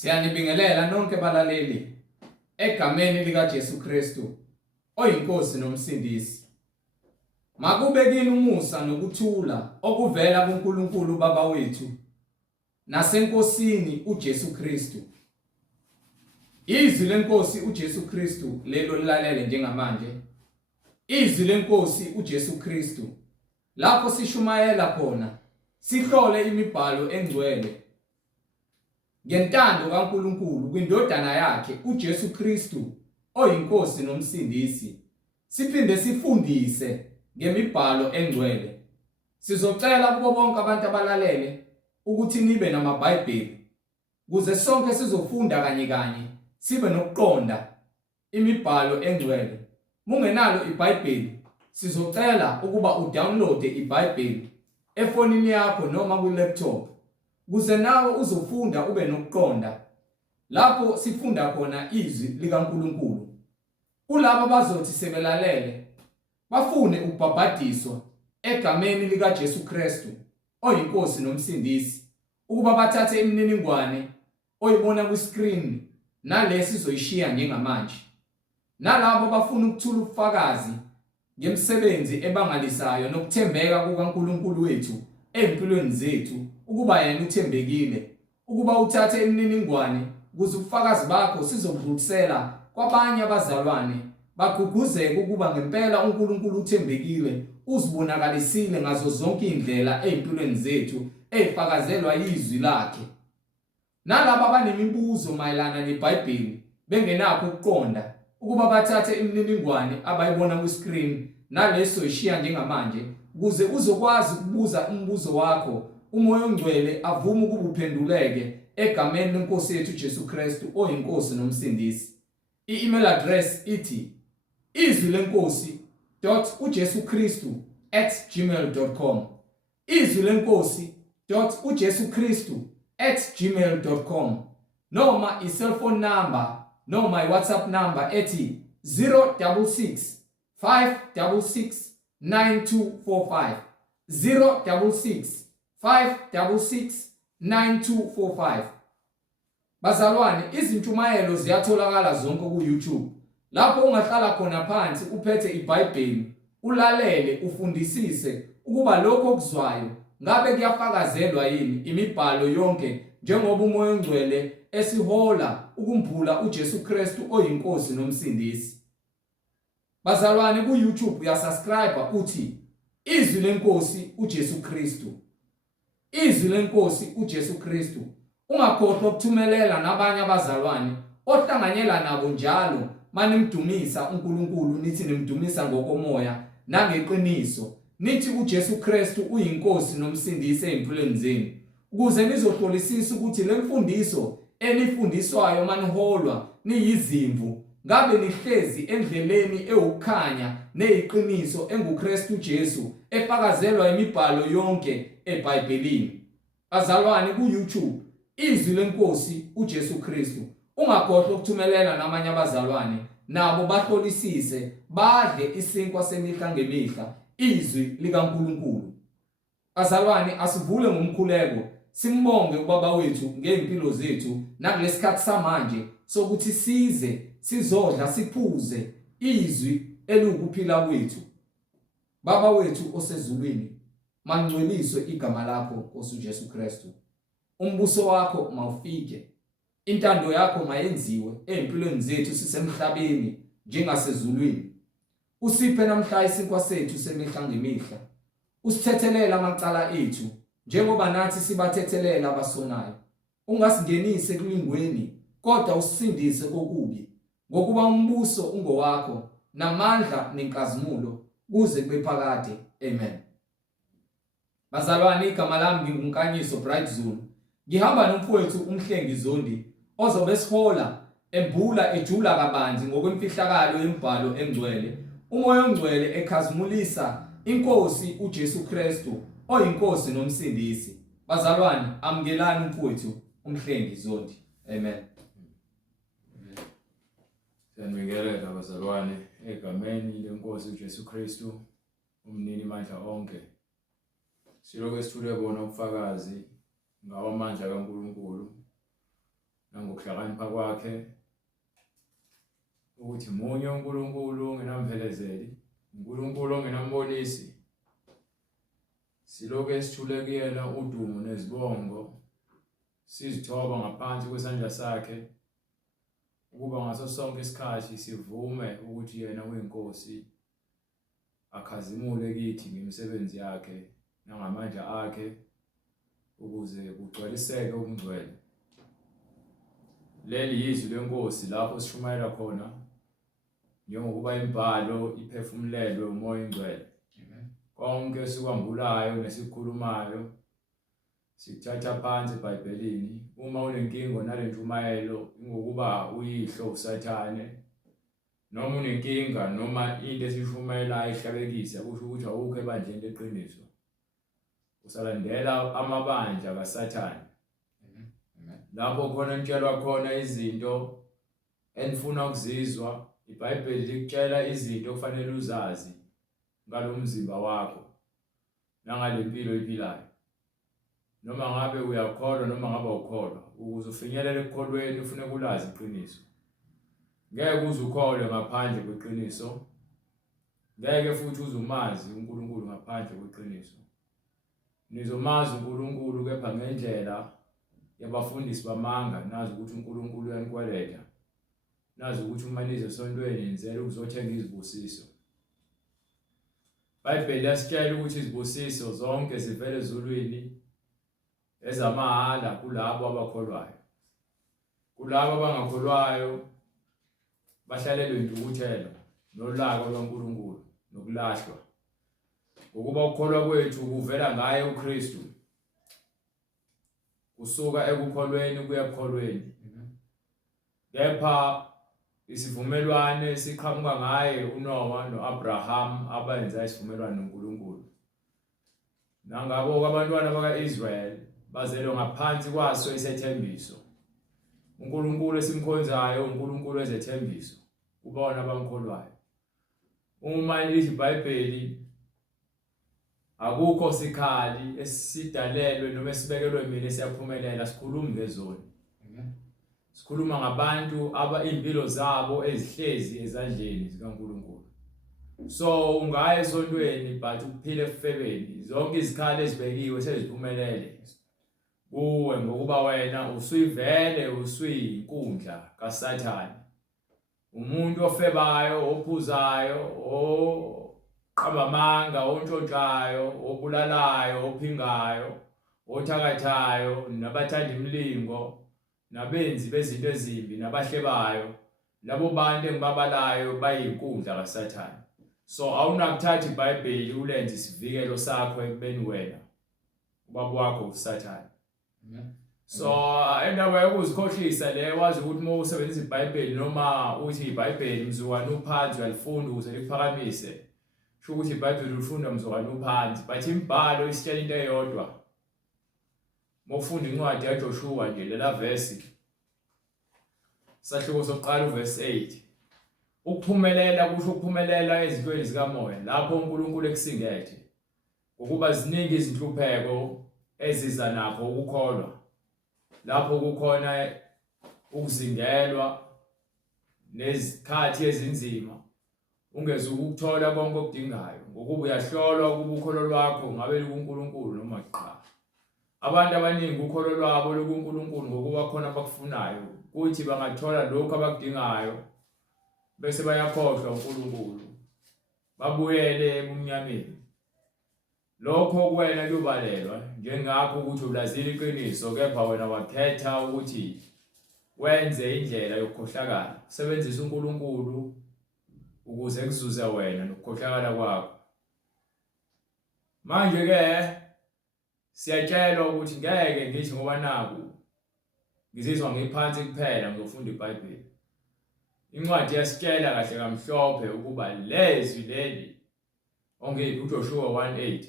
Siyanibingelela nonke balaleli egameni likaJesu Kristu oyinkosi nomsindisi. Makube kini umusa nokuthula okuvela kuNkulunkulu Baba wethu nasenkosini uJesu Kristu. Izwi lenkosi uJesu Kristu lelo lilalele njengamanje. Izwi lenkosi uJesu Kristu lapho sishumayela khona sihlole imibhalo engcwele ngentando kaNkulunkulu kwindodana yakhe uJesu Kristu oyinkosi nomsindisi. Siphinde sifundise ngemibhalo engcwele. Sizocela kubo bonke abantu abalalele ukuthi nibe namaBhayibheli kuze sonke sizofunda kanye sibe nokuqonda imibhalo engcwele. Mungenalo iBhayibheli sizocela ukuba udownload iBhayibheli efonini yakho noma kwi-laptop kuze nawe uzofunda ube nokuqonda. Lapho sifunda khona izwi likaNkulunkulu. Kulabo bazothi sebelalele bafune ukubhabhadiswa egameni likaJesu Kristu oyinkosi nomsindisi ukuba bathathe imininingwane oyibona ku-screen nalesi sizoyishiya njengamanje. Nalabo bafuna ukuthula ubufakazi ngemisebenzi ebangalisayo nokuthembeka kukaNkulunkulu wethu empilweni zethu ukuba yena uthembekile, ukuba uthathe imininingwane kuze ubufakazi bakho sizobudlulisela kwabanye abazalwane bagqugquzeke ukuba ngempela uNkulunkulu uthembekile, uzibonakalisile ngazo zonke indlela empilweni zethu ezifakazelwa izwi lakhe. Nalabo abanemibuzo mayelana neBhayibheli bengenakho ukuqonda ukuba bathathe imininingwane abayibona ku-screen naleso ishiya njengamanje ukuze uzokwazi ukubuza umbuzo wakho, uMoya oNgcwele avume ukuba uphenduleke egameni lenkosi yethu Jesu Kristu oyinkosi nomsindisi. I-email address ithi izwilenkosi.ujesukristu@gmail.com, izwilenkosi.ujesukristu@gmail.com, noma i-cellphone number noma i-WhatsApp number ethi 066 566 9245, 066 566 9245. Bazalwane, izintshumayelo ziyatholakala zonke ku-YouTube. Lapho ungahlala khona phansi uphethe iBhayibheli, ulalele, ufundisise ukuba lokho okuzwayo ngabe kuyafakazelwa yini imibhalo yonke njengoba uMoya oNgcwele esihola ukumphula uJesu Kristu oyinkosi nomsindisi. Bazalwane, ku-YouTube uyasubscribe uthi Izwi lenkosi uJesu Kristu. Izwi lenkosi uJesu Kristu. Ungakhohlwa ukuthumelela nabanye abazalwane ohlanganyela nabo njalo manimdumisa uNkulunkulu, nithi nimdumisa ngokomoya nangeqiniso, nithi uJesu Kristu uyinkosi nomsindisi empilweni zenu, ukuze nizohlolisisa ukuthi le mfundiso enifundiswayo maniholwa niyizimvu ngabe nihlezi endleleni ewukhanya neyiqiniso enguKristu Jesu efakazelwa imibhalo yonke eBhayibhelini. Bazalwane, ku-YouTube Izwi lenkosi uJesu Kristu. Ungakhohlwa ukuthumelela namanye abazalwane nabo bahlolisise, badle isinkwa semihla ngemihla izwi likaNkulunkulu. Bazalwane, asivule ngomkhuleko simbonge uBaba wethu ngempilo zethu nakulesikhathi samanje sokuthi sizodla siphuze izwi elukuphila kwethu. Baba wethu osezulwini, mangcweliswe igama lakho Nkosi uJesu Kristu. Umbuso wakho mawufike, intando yakho mayenziwe empilweni zethu sisemhlabeni njengasezulwini. Usiphe namhla isinkwa sethu semihla ngemihla. Usithethelele amacala ethu njengoba nathi sibathethelela abasonayo. Ungasingenise kulingweni kodwa usindise kokubi, ngokuba umbuso ungowakho namandla nenkazimulo kuze kube phakade. Amen. Bazalwane, igama lami nginguNkanyiso Bright Zulu. Ngihamba nomfowethu uMhlengi Zondi ozobe sihola ebhula ejula kabanzi ngokwemfihlakalo yemibhalo engcwele, uMoya oNgcwele ekhazimulisa inkosi uJesu Kristu oyinkosi nomsindisi. Bazalwane, amkelani umfowethu uMhlengi Zondi. Amen. Siyanibingelela bazalwane egameni lenkosi uJesu Kristu umnini mandla onke. Silokhu sithule bona ubufakazi ngawamandla kaNkulunkulu nangokuhlakanipha kwakhe ukuthi munye uNkulunkulu ongenamvelezeli, uNkulunkulu ongenambonisi. Siloke esithule kuyena udumo nezibongo, sizithoba ngaphansi kwesandla sakhe, ukuba ngaso sonke isikhathi sivume ukuthi yena uyinkosi, akhazimule kithi ngemisebenzi yakhe nangamandla akhe, ukuze kugcwaliseke ubungcwele. Leli yizwi lenkosi lapho sishumayela khona, njengokuba imibhalo iphefumulelwe umoya oyingcwele. Konke sikwambulayo nesikhulumayo sikuthatha phansi eBhayibhelini. Uma unenkinga nalentshumayelo, ngokuba uyihlo uSathane, noma unenkinga noma into esishumayela ayihlabekise, kusho ukuthi awukho ebandleni leqiniso, usalandela amabandla kaSathane. Lapho khona nitshelwa khona izinto enifuna ukuzizwa. iBhayibheli likutshela izinto okufanele uzazi ngalomzimba wakho nangalempilo oyiphilayo, noma ngabe uyakholwa noma ngabe awukholwa. Ukuze ufinyelele ekukholweni ufuneka ulazi iqiniso. Ngeke uze ukholwe ngaphandle kweqiniso, ngeke futhi uzumazi uNkulunkulu ngaphandle kweqiniso. Nizomazi uNkulunkulu kepha ngendlela yabafundisi bamanga. Nazi ukuthi uNkulunkulu uyanikweleta, nazi ukuthi uma nize esontweni nizele ukuzothenga izibusiso. iBhayibheli yasitshela ukuthi izibusiso zonke zivela ezulwini, ezamahala kulabo abakholwayo. Kulabo abangakholwayo bahlalelwe intukuthelo nolaka lwaNkulunkulu nokulahlwa, ngokuba ukukholwa kwethu kuvela ngaye uKristu, kusuka ekukholweni kuya ekukholweni. Kepha isivumelwano siqhamuka ngaye uNoah noAbraham abenza isivumelwano noNkulunkulu. Nangabo abantwana baka-Israyeli bazelwe ngaphansi kwaso isethembiso. uNkulunkulu esimkhonzayo uNkulunkulu wezethembiso kubona abamkholwayo. Uma lithi iBhayibheli akukho sikhali esidalelwe noma esibekelwe mina esiyaphumelela, sikhuluma ngezoni. Sikhuluma ngabantu impilo zabo ezihlezi ezandleni zikaNkulunkulu. So ungaya esontweni but ukuphila efebeni, zonke izikhali ezibekiwe seziphumelele kuwe, ngokuba wena usuyivele usuyinkundla kaSathane. Umuntu ofebayo, ophuzayo, oqabamanga, ontshontshayo, obulalayo, ophingayo, othakathayo, nabathanda imilingo, nabenzi bezinto ezimbi, nabahlebayo. Labo bantu engibabalayo bayinkundla kaSathane. So awunakuthatha iBhayibheli ulenze isivikelo sakho ekubeni wena ubaba wakho uSathane. So endaba yokuzikhohlisa le, wazi ukuthi uma usebenzisa iBhayibheli noma uthi iBhayibheli mzukwane uphansi uyalifunda ukuze likuphakamise, sho ukuthi iBhayibheli ulifunda mzukwane uphansi. But imibhalo isitshela into eyodwa. Mawufunda incwadi yaJoshua nje lela verse, sahluko sokuqala uverse 8, ukuphumelela kusho ukuphumelela ezintweni zikamoya, lapho uNkulunkulu ekusingethe, ukuba ziningi izinhlupheko eziza nakho ukukholwa, lapho kukhona ukuzingelwa nezikhathi ezinzima, ungeze ukuthola konke okudingayo, ngokuba uyahlolwa ukuba ukholo lwakho ngabe lukuNkulunkulu noma cha. Abantu abaningi ukholo lwabo lukuNkulunkulu ngokuba khona abakufunayo, kuthi bangathola lokho abakudingayo bese bayakhohlwa uNkulunkulu, babuyele ebumnyameni. Lokho kuwena kuyobalelwa njengakho ukuthi ulazile iqiniso, kepha wena wakhetha ukuthi wenze indlela yokukhohlakala, usebenzise uNkulunkulu ukuze kuzuze wena nokukhohlakala kwakho. Manje ke siyatshelwa ukuthi ngeke ngithi ngoba naku ngizizwa ngiphansi kuphela ngizofunda iBhayibheli. Incwadi yasitshela kahle kamhlophe ukuba lezwi leli ongeke uJoshua 1:8.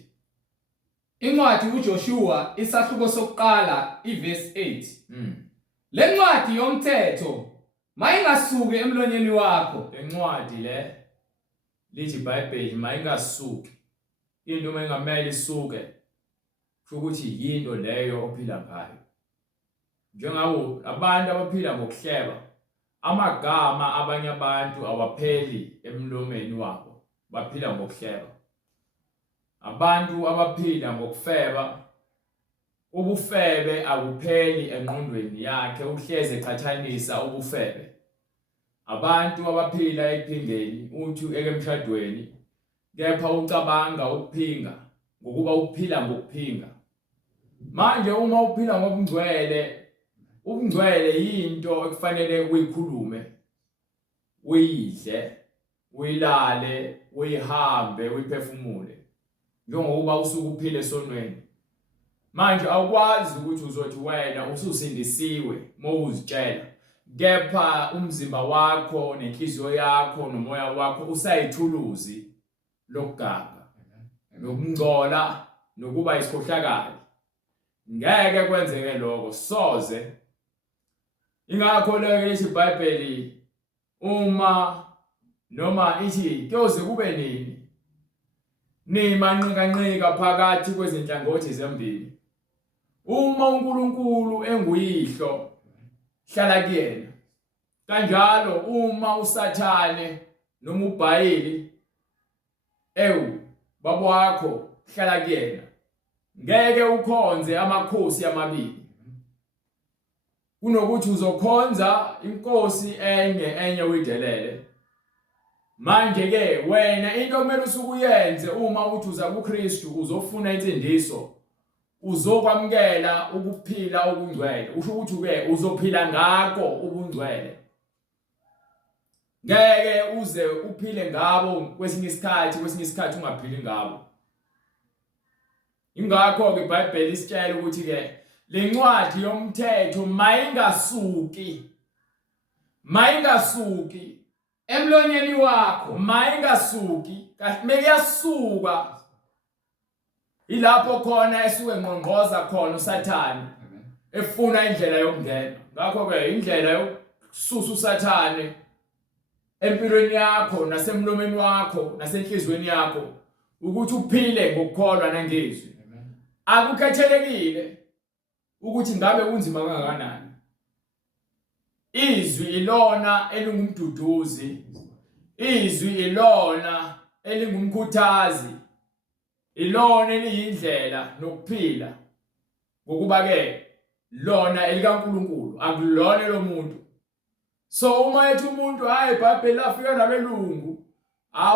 Incwadi uJoshua isahluko sokuqala iverse 8. Le ncwadi yomthetho mayingasuki emlonyeni wakho. Le ncwadi le lithi iBhayibheli mayingasuki. Into mayingamele isuke ukuthi yinto leyo ophila ngayo. njengawo abantu abaphila ngokuhleba amagama abanye abantu awapheli emlomeni wabo baphila ngokuhleba. Abantu abaphila ngokufeba ubufebe akupheli engqondweni yakhe uhleze echathanisa ubufebe. Abantu abaphila ephingeni uthi ekemshadweni kepha ucabanga ukuphinga ngokuba uphila ngokuphinga. Manje uma uphila ngobungcwele, ubungcwele yinto ekufanele uyikhulume, uyidle, uyilale, uyihambe, uyiphefumule. Njengoba usuke uphile esonweni. Manje awukwazi ukuthi uzothi wena ususindisiwe mawuzitshela. Kepha umzimba wakho, nenhliziyo yakho, nomoya wakho usayithuluzi lokuganga, nokungcola, nokuba isikhohlakali. Ngeke kwenzeke lokho soze. Ingakho leke ithi iBhayibheli noma ithi kuyoze kube nini nimanqikanqika phakathi kwezinhlangothi zembili. Uma uNkulunkulu enguyihlo hlala kuyena. Kanjalo uma uSathane noma uBhayili baba wakho hlala kuyena. Ngeke ukhonze amakhosi amabili. Kunokuthi uzokhonza inkosi enye uyidelele. Manje ke wena into okumele usukuyenze uma uthi uza kuKristu uzofuna insindiso, uzokwamukela ukuphila obungcwele. Usho ukuthi ke uzophila ngako ubungcwele. Ngeke uze uphile ngabo kwesinye isikhathi ungaphili ngabo. Ingakho ke iBhayibheli isitshela ukuthi ke lencwadi yomthetho mayingasuki emlonyeni wakho, mayingasuki kanti mekuyasuka ilapho khona esuke ngqongqoza khona uSathane efuna indlela yokungena. Ngakho ke indlela yokususa uSathane empilweni yakho, nasemlomeni wakho, nasenhlizweni yakho ukuthi uphile ngokukholwa nangezwi. Akukhathalekile ukuthi ngabe kunzima kangakanani. Izwi ilona elingumduduzi, izwi ilona elingumkhuthazi, ilona eliyindlela nokuphila. Ngokuba ke lona likaNkulunkulu akulona lomuntu. So uma ethi umuntu hayi iBhayibheli lafika nabelungu,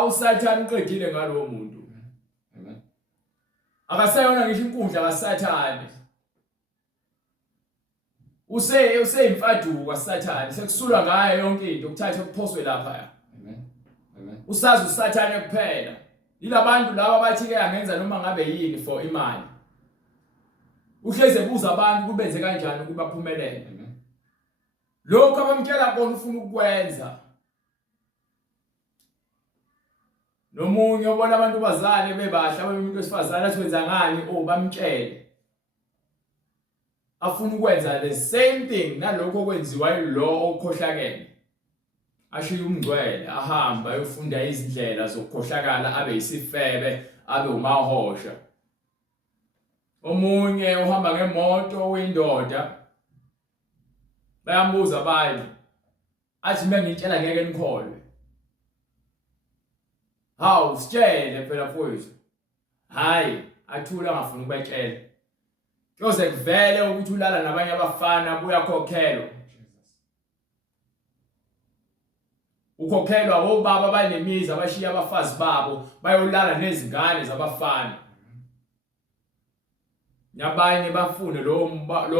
uSathane uqedile ngalowo muntu. Akasayona ngisho inkundla kaSathane. Useyimfaduko kaSathane, sekusulwa ngayo yonke into ukuthatha kuphoswe lapha. Usazi uSathane kuphela. Yilabantu laba bathi ke angenza noma ngabe yini for imali. Uhleze buza abantu kubenze kanjani ukuba baphumelele. Lokho abamtshela kona ufuna ukukwenza. Nomunye ubona abantu bazane bebahla umuntu wesifazane athi wenza ngani bamtshele. Afuna ukwenza the same thing nalokho okwenziwa yilo okhohlakele. Ashiya umngcwele ahamba ayofunda izindlela zokukhohlakala abe isifebe abe umahosha. Omunye uhamba ngemoto uyindoda. Bayambuza bayi athi mengitshela ngeke nikholwe. Hawu sitshele phela mfowethu. Hayi athula angafuni ukubatshela. Kuyoze kuvele ukuthi ulala nabanye abafana buyakhokhelwa. Ukhokhelwa obaba abanemizi abashiya abafazi babo bayolala nezingane zabafana. Nabanye bafune lo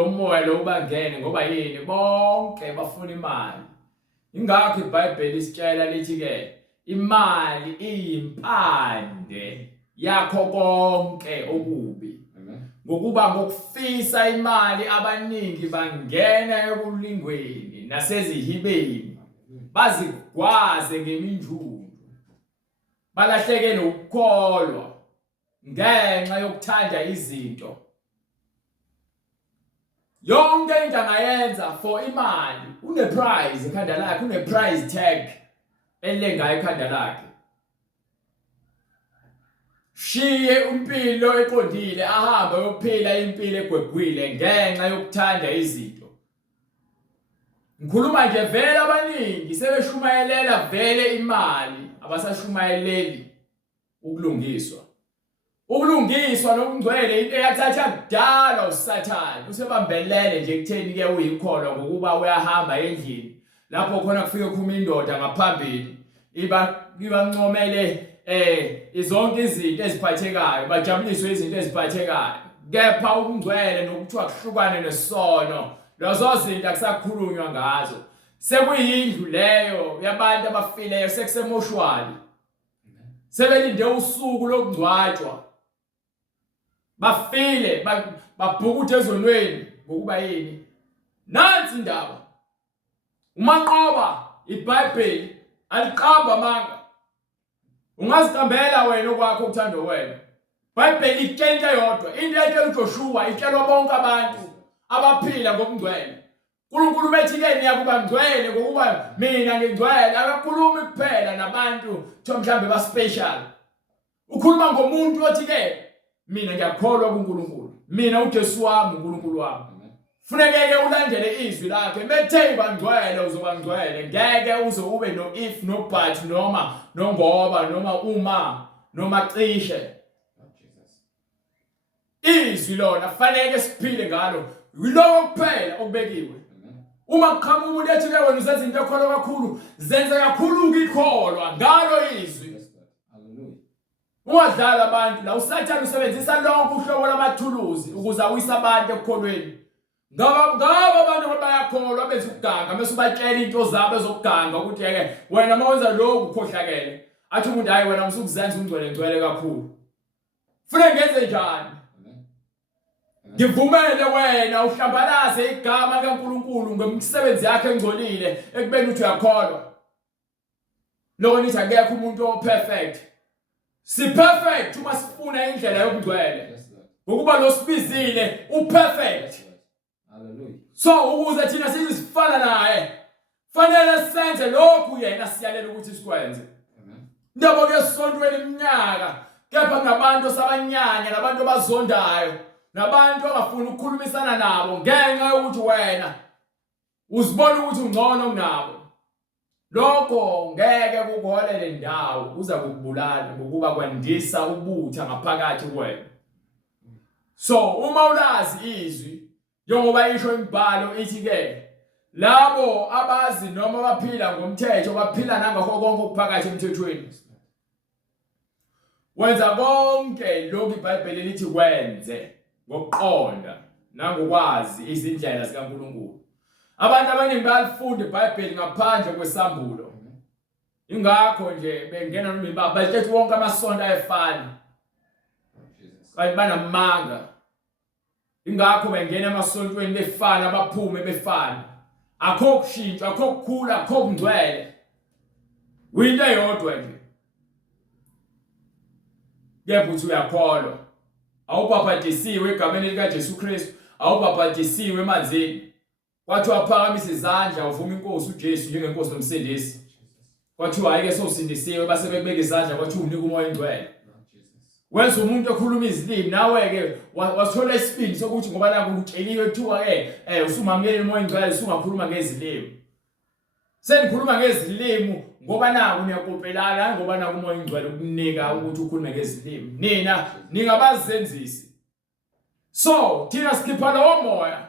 moya lo bangene ngoba yini bonke bafuna imali. Ingakho iBhayibheli isitshela lithi ke imali iyimpande yakho konke okubi. Ngokuba ngokufisa imali abaningi bangena ekulingweni nasezihibeni bazigwaze ngeminjunju. Balahlekele ukukholwa ngenxa yokuthanda izinto. Yonke into angayenza for imali prize ekhanda lakhe, price tag elengayo ekhanda lakhe. Shiye impilo eqondile ahambe yokuphila impilo egwegwile ngenxa yokuthanda izinto. Ngikhuluma nje vele abaningi sebeshumayelela vele imali, abasashumayeleli ukulungiswa. Ukulungiswa nokungcwele into eyathatha kudala uSathane. Usebambelele nje ekutheni ke uyikholwa ngokuba uyahamba endlini. Lapho khona kufike khuma indoda ngaphambili. Ibancomele izonke izinto eziphathekayo, bajabuliswe izinto eziphathekayo. Kepha ukungcwele nokuthiwa kuhlukane nesono, lezo zinto akusakhulunywa ngazo. Sekuyindlu leyo yabantu abafileyo sekusemoshwali. Sebelinde usuku lokungcwatshwa. Bafile, babhukuthe ezonweni ngokuba yini? Nansi indaba. Umanqoba iBhayibheli aliqamba amanga. Ungazikambela wena okwakho uthando wena. iBhayibheli itshela yodwa, into etshela uJoshua itshelwa bonke abantu abaphila ngokungcwele. uNkulunkulu bethi-ke niyakuba ngcwele ngokuba mina ngingcwele. Akakhulumi kuphela nabantu kuthiwa mhlambe ba-special. Ukhuluma ngomuntu othi-ke mina ngiyakholwa kuNkulunkulu. Mina uJesu wami uNkulunkulu wami. Funeke-ke ulandele izwi lakhe. Bethe bangcwele uzoba ngcwele. Ngeke uze ube no if no but noma ngoba noma uma noma cishe. Izwi lona fanele siphile ngalo. Yiloko kuphela okubekiwe. Uma kuqhamuka umuntu ethi ke wena uzenza into ekholwa kakhulu, zenza kakhulu ukikholwa ngalo izwi. Ungadlala abantu la uSathane usebenzisa lonke uhlobo lamathuluzi ukuze awise abantu ekukholweni. Ngaba abantu bayakholwa benza ukuganga bese ubatshela into zabo ezokuganga ukuthi ke wena mawenza lokhu ukhohlakele. Athi umuntu hayi wena usukuzenza ungcwele kakhulu. Kufanele ngenze njani? Ngivumele wena uhlambalaze igama likaNkulunkulu ngemisebenzi yakhe engcolile ekubeni uthi uyakholwa. Lokho nithi akekho umuntu operfect. Si perfect uma sifuna indlela yokungcwele. Ngokuba lo sibizile uperfect. Hallelujah. So ukuze thina sizifana naye, fanele senze lokhu yena siyalela ukuthi sikwenze. Ndaba ke sontweni iminyaka, kepha ngabantu sabanyanya nabantu abazondayo. Nabantu abafuna ukukhulumisana nabo ngenxa yokuthi wena uzibona ukuthi ungcono kunabo. Lokho ngeke kukuholele ndawo, uza kukubulala ngokuba kwandisa ubutha ngaphakathi kwena. So uma ulazi izwi njengoba isho imibhalo ithi ke labo abazi noma baphila ngomthetho baphila nangakho konke okuphakathi emthethweni. Wenza konke lokhu iBhayibheli lithi kwenze ngokuqonda nangokwazi izindlela zikaNkulunkulu. Abantu abaningi bayalifunda iBhayibheli ngaphandle kwesambulo. Ingakho nje bengena nomibaba bathi wonke amasonto ayefana. Kanti banamanga. Ingakho bengena emasontweni befana baphume befana. Akho kushintsha, akho kukhula, akho kungcwele. Uyinto eyodwa nje. Kepha uthi uyakholwa. Awubhaphathisiwe egameni likaJesu Kristu, awubhaphathisiwe emanzini. Kwathi waphakamisa izandla uvuma inkosi uJesu njengenkosi nomsindisi. Kwathi hayi ke sosindisiwe base bekubeka izandla kwathi unika umoya engcwele. Wenza umuntu okhuluma izilimi nawe ke wasithola isibindi sokuthi ngoba naku utsheliwe kuthiwa ke usumamukela umoya engcwele usungakhuluma ngezilimi. Sengikhuluma ngezilimi ngoba naku niyakopelana ngoba naku umoya engcwele ukunika ukuthi ukhulume ngezilimi. Nina ningabazenzisi. So thina sikhipha lo moya.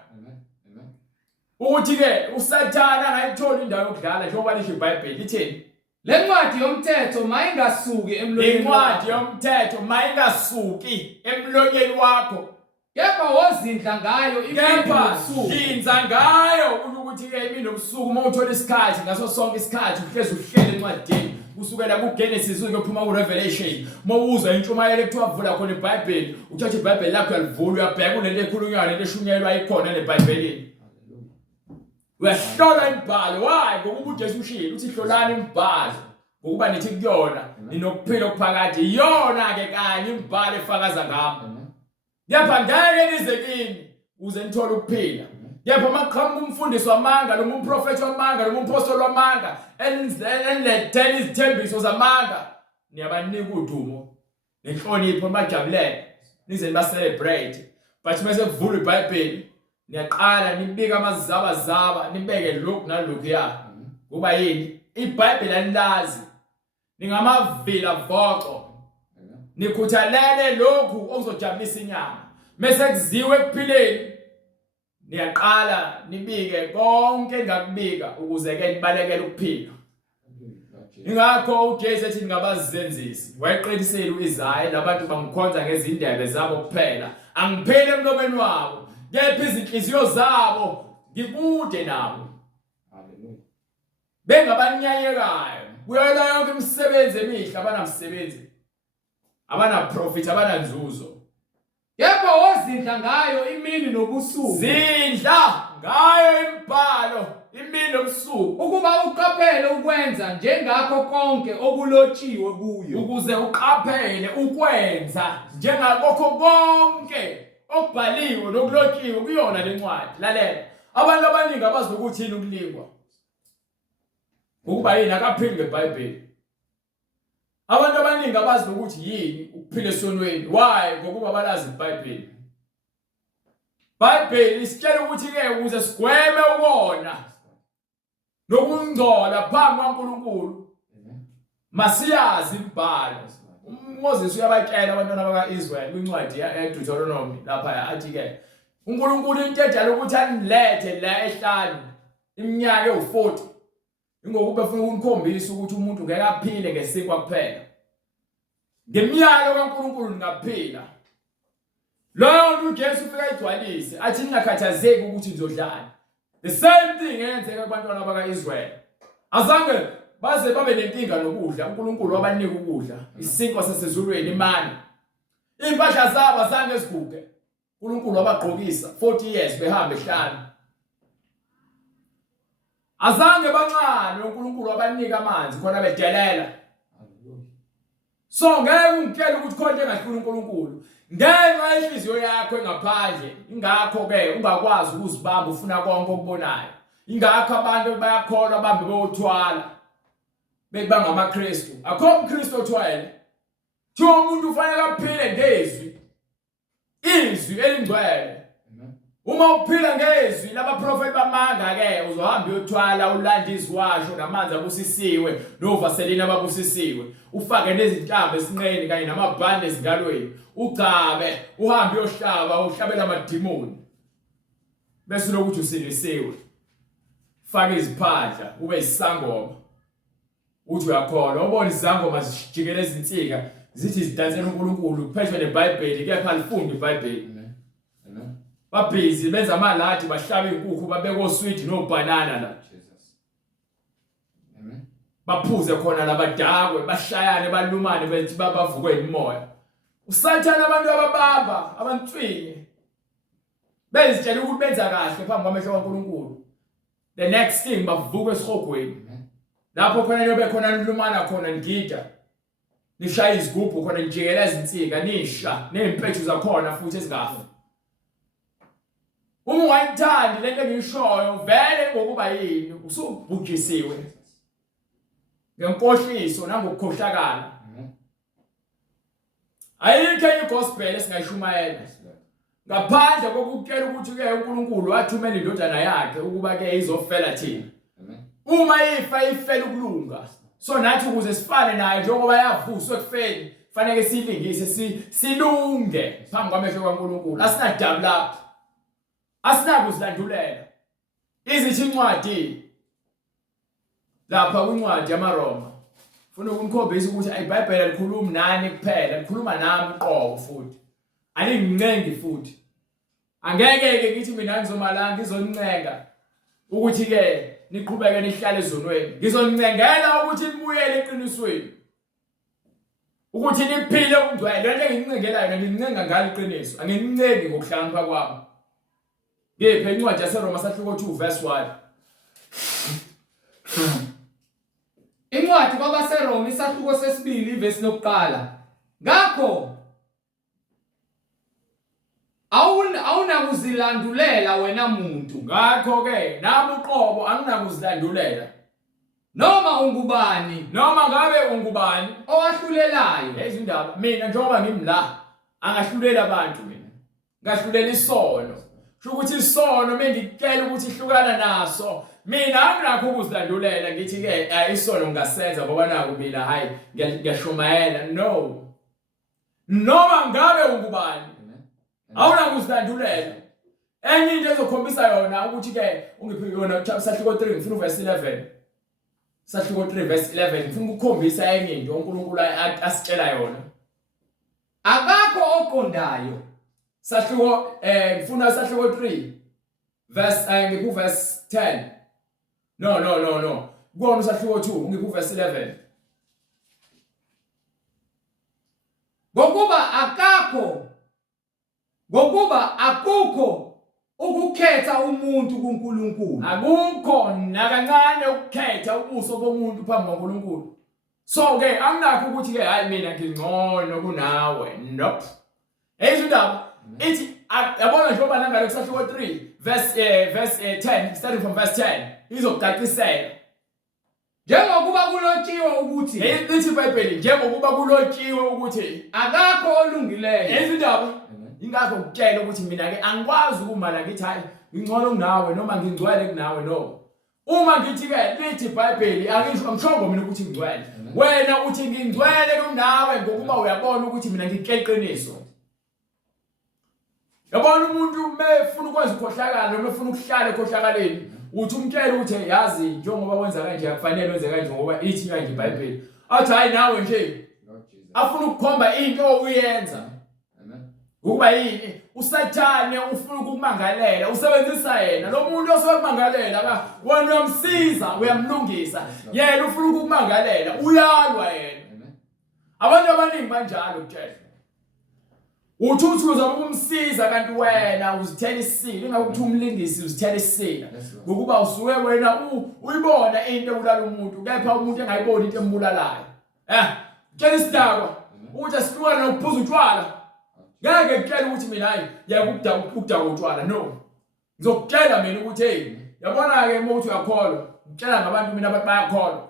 Ukuthi ke uSathane angayithola indawo yokudlala njengoba lisho iBhayibheli lithini? Lencwadi yomthetho mayingasuki emlonyeni wakho. Lencwadi yomthetho mayingasuki emlonyeni wakho. Kepha wozindla ngayo Kepha hlinza ngayo ukuthi ke imini nobusuku uma uthola isikhathi ngaso sonke isikhathi uhlezi uhlele encwadini kusukela kuGenesis uze kuphuma kuRevelation. Uma uzwa intshumayelo ekuthiwa vula khona iBhayibheli, uthatha iBhayibheli lakho uyalivula uyabheka unento ekhulunywayo nento eshunyelwa ikhona leBhayibhelini. Uyahlola imibhalo. Why? Ngokuba uJesu ushilo uthi hlolani imibhalo ngokuba nithi kuyona ninokuphila okuphakathi. Iyona ke kanye imibhalo efakaza ngapha. Kepha ngeke nize kimi uze nithole ukuphila. Kepha maqhamuka umfundisi wamanga noma umprofeti wamanga noma umpostoli wamanga enilethele izithembiso zamanga, niyabanika udumo nenhlonipho bajabulele nize ba celebrate. But mase kuvula iBhayibheli niyaqala nibika amazabazaba nibeke lokhu nalokhu ya kuba yini iBhayibheli alilazi ningamavila voxo nikhuthalele lokhu okuzojabulisa inyama mase kuziwe ekuphileni niyaqala nibike konke engakubika ukuze ke nibalekele ukuphila. Ingakho uJesu ethi ngabazenzisi wayeqinisile uIsaya labantu bangikhonza ngezindebe zabo kuphela angiphele emlomeni wabo kepha izinhliziyo zabo ngikude nabo. Haleluya. Bengabanyanyekayo kuyona yonke imisebenzi emihle abanamsebenzi abanaprofit abananzuzo. Yebo wozindla ngayo imini nobusuku. Zindla ngayo imibhalo imini nobusuku Ukuba uqaphele ukwenza njengakho konke okulotshiwe kuyo. ukuze uqaphele ukwenza njengakho konke okubhaliwe nokulotshiwe kuyona lencwadi. Lalela abantu abaningi abazi ukuthi yini ukulingwa ukuba yini akaphili ngeBhayibheli. Abantu abaningi abazi ukuthi yini ukuphila esonweni. Why? Ngokuba balazi iBhayibheli. iBhayibheli isitshela ukuthi ke ukuze sigweme ukona nokungcola phambi kaNkulunkulu masiyazi imibhalo. uMoses uyabatshela abantwana bakaIzwai kwincwadi yaDuteronomy lapha athi ke uNkulunkulu into edala ukuthi anilethe la ehlanu iminyaka ewu40 ingokube ufuna ukumkhombisa ukuthi umuntu ngeke aphile ngesinkwa kuphela. Ngemiyalo kaNkulunkulu ningaphila. Lo nto uJesu ufika egcwalise athi ningakhathazeki ukuthi nizodlala. The same thing eyenzeka kubantwana bakaIsrael. Azange baze babe nenkinga nokudla. uNkulunkulu wabanika ukudla, isinkwa sasezulwini, imani. Impahla zabo azange ziguge. uNkulunkulu wabagqokisa 40 years behamba ehlanu. Azange bancane uNkulunkulu wabanika amanzi khona bedelela. So ngeke ungitshele ukuthi khona engahluli uNkulunkulu. Ngenxa yenhliziyo yakho engaphandle ingakho ke ungakwazi ukuzibamba ufuna konke okubonayo. Ingakho abantu bayakholwa bambe bothwala bebanga amaKristu. Akho uMkristu othwele. Thiwa umuntu ufanele aphile ngezwi. Izwi elingcwele. Uma uphila ngezwi labaprofeti bamanga ke uzohamba uyothwala ulanda izwasho namanzi abusisiwe novaselini ababusisiwe ufake nezinhlamvu esinqeni kanye namabhande ezingalweni ugcabe uhambe uyohlaba uhlabela amadimoni bese lokuthi usilisiwe fake iziphandla ube isangoma uthi uyakholwa ubona izangoma zijikele izinsika zithi zidansela uNkulunkulu kuphethwe neBhayibheli kepha alifundi iBhayibheli. Babhizi benza amaladi bahlaba inkukhu babeka oswidi nobanana la. Amen. Baphuze khona labadakwe bashayane balumane bethi babavukwe imoya. Usathana abantu ababamba abantswinye bezitshela ukuthi benza kahle phambi kwamehlo kaNkulunkulu. The next thing bavukwe esihogweni. Lapho khona niyobe khona nilumana khona ngida. Nishaya izigubhu khona njikela izinsika nisha nempethu zakhona futhi ezingafa. Uma ungayithandi lento engiyishoyo vele ngokuba yini usubhujisiwe ngenkohliso nangokukhohlakala. Ayikho igospel esingayishumayela ngaphandle kokukutshela ukuthi ke uNkulunkulu wathumela indodana yakhe ukuba ke izofela thina. Uma ifa ifela ukulunga so nathi ukuze sifane naye njengoba yavuswa ekufeni fanele silingise silunge phambi kwamehlo kaNkulunkulu. Asina double up. Asinakuzilandulela. Izithi incwadi lapha kwincwadi yamaRoma ufuna ukunikhombisa ukuthi iBhayibheli alikhulumi nani kuphela likhuluma nami uqobo futhi alingincengi futhi. Angeke ke ngithi mina ngizomalanga ngizonincenga ukuthi ke niqhubeke nihlale ezonweni. Ngizonincengela ukuthi nibuyele eqinisweni. Ukuthi niphile ungcwele lento enginincengelayo ngincenga ngalo iqiniso. Angincengi ngokuhlakanipha kwami. Ngephe incwadi yaseRoma sahluko 2 verse 1. Incwadi kwabaseRoma isahluko sesibili verse lokuqala. Ngakho awunakuzilandulela wena muntu. Ngakho ke nami uqobo anginakuzilandulela. Noma ungubani, Noma ngabe ungubani owahlulelayo. lezi ndaba mina njengoba ngimla angahlulela abantu mina. Ngahlulela isono. ukuthi isono mengikutshela ukuthi ihlukana naso mina anginakho ukuzilandulela ngithi ke isono ngasenza ngoba naku mina hayi ngiyashumayela no noma ngabe ungubani awuna ukuzilandulela enye into ezokhombisa yona ukuthi ke ungiphi yona Sahluko 3 ngifuna verse 11 Sahluko 3 verse 11 ngifuna ukukhombisa enye into uNkulunkulu asitshela yona akakho oqondayo ngifuna Sahluko 3 verse ngikho verse 10 no kuona Sahluko 2 ngikho verse 11 ngokuba akukho ukukhetha umuntu kuNkulunkulu akukho nakancane ukukhetha ubuso bomuntu phambi kaNkulunkulu so ke anginakho ukuthi ke hayi mina ngingcono kunawe nope ezindaba ithi yabona njengoba nangalo Sahluko 3 verse 10 starting from verse 10 izokucacisela njengokuba kulotshiwe ukuthi lithi iBhayibheli njengokuba kulotshiwe ukuthi akakho olungileyo ezindaba ingakho ukutshela ukuthi mina ke angikwazi ukumala ngithi hayi ngingcono kunawe noma ngingcwele kunawe no uma ngithi ke lithi iBhayibheli angishongo mina ukuthi ngicwele wena uthi ngingcwele kunawe ngokuba uyabona ukuthi mina ngiyiqiniso yabona umuntu mefuna ukwenza ukhohlakala noma efuna ukuhlala ekhohlakaleni uthi umtshela ukuthi yazi njengoba wenza kanje akufanele wenze kanje ngoba ithi kanje iBhayibheli athi hayi nawe nje afuna ukukhomba into uyenza ukuba yini usathane ufuna ukukumangalela usebenzisa yena lo muntu osokumangalela wena uyamsiza uyamlungisa yena ufuna ukukumangalela uyalwa yena abantu abaningi banjalo kutshela uthi uzokumsiza kanti wena uzithela isila ingakuthi umlingisi uzithela isila ngokuba usuke wena uyibona into ebulala umuntu kepha umuntu engayiboni into embulalayo tshela isidakwa ukuthi asihlukane nokuphuza utshwala ngeke ngitshela ukuthi mina hayi yakudaka utshwala no ngizokutshela mina ukuthi hey yabona ke uma uthi uyakholwa ngitshela ngabantu mina abathi bayakholwa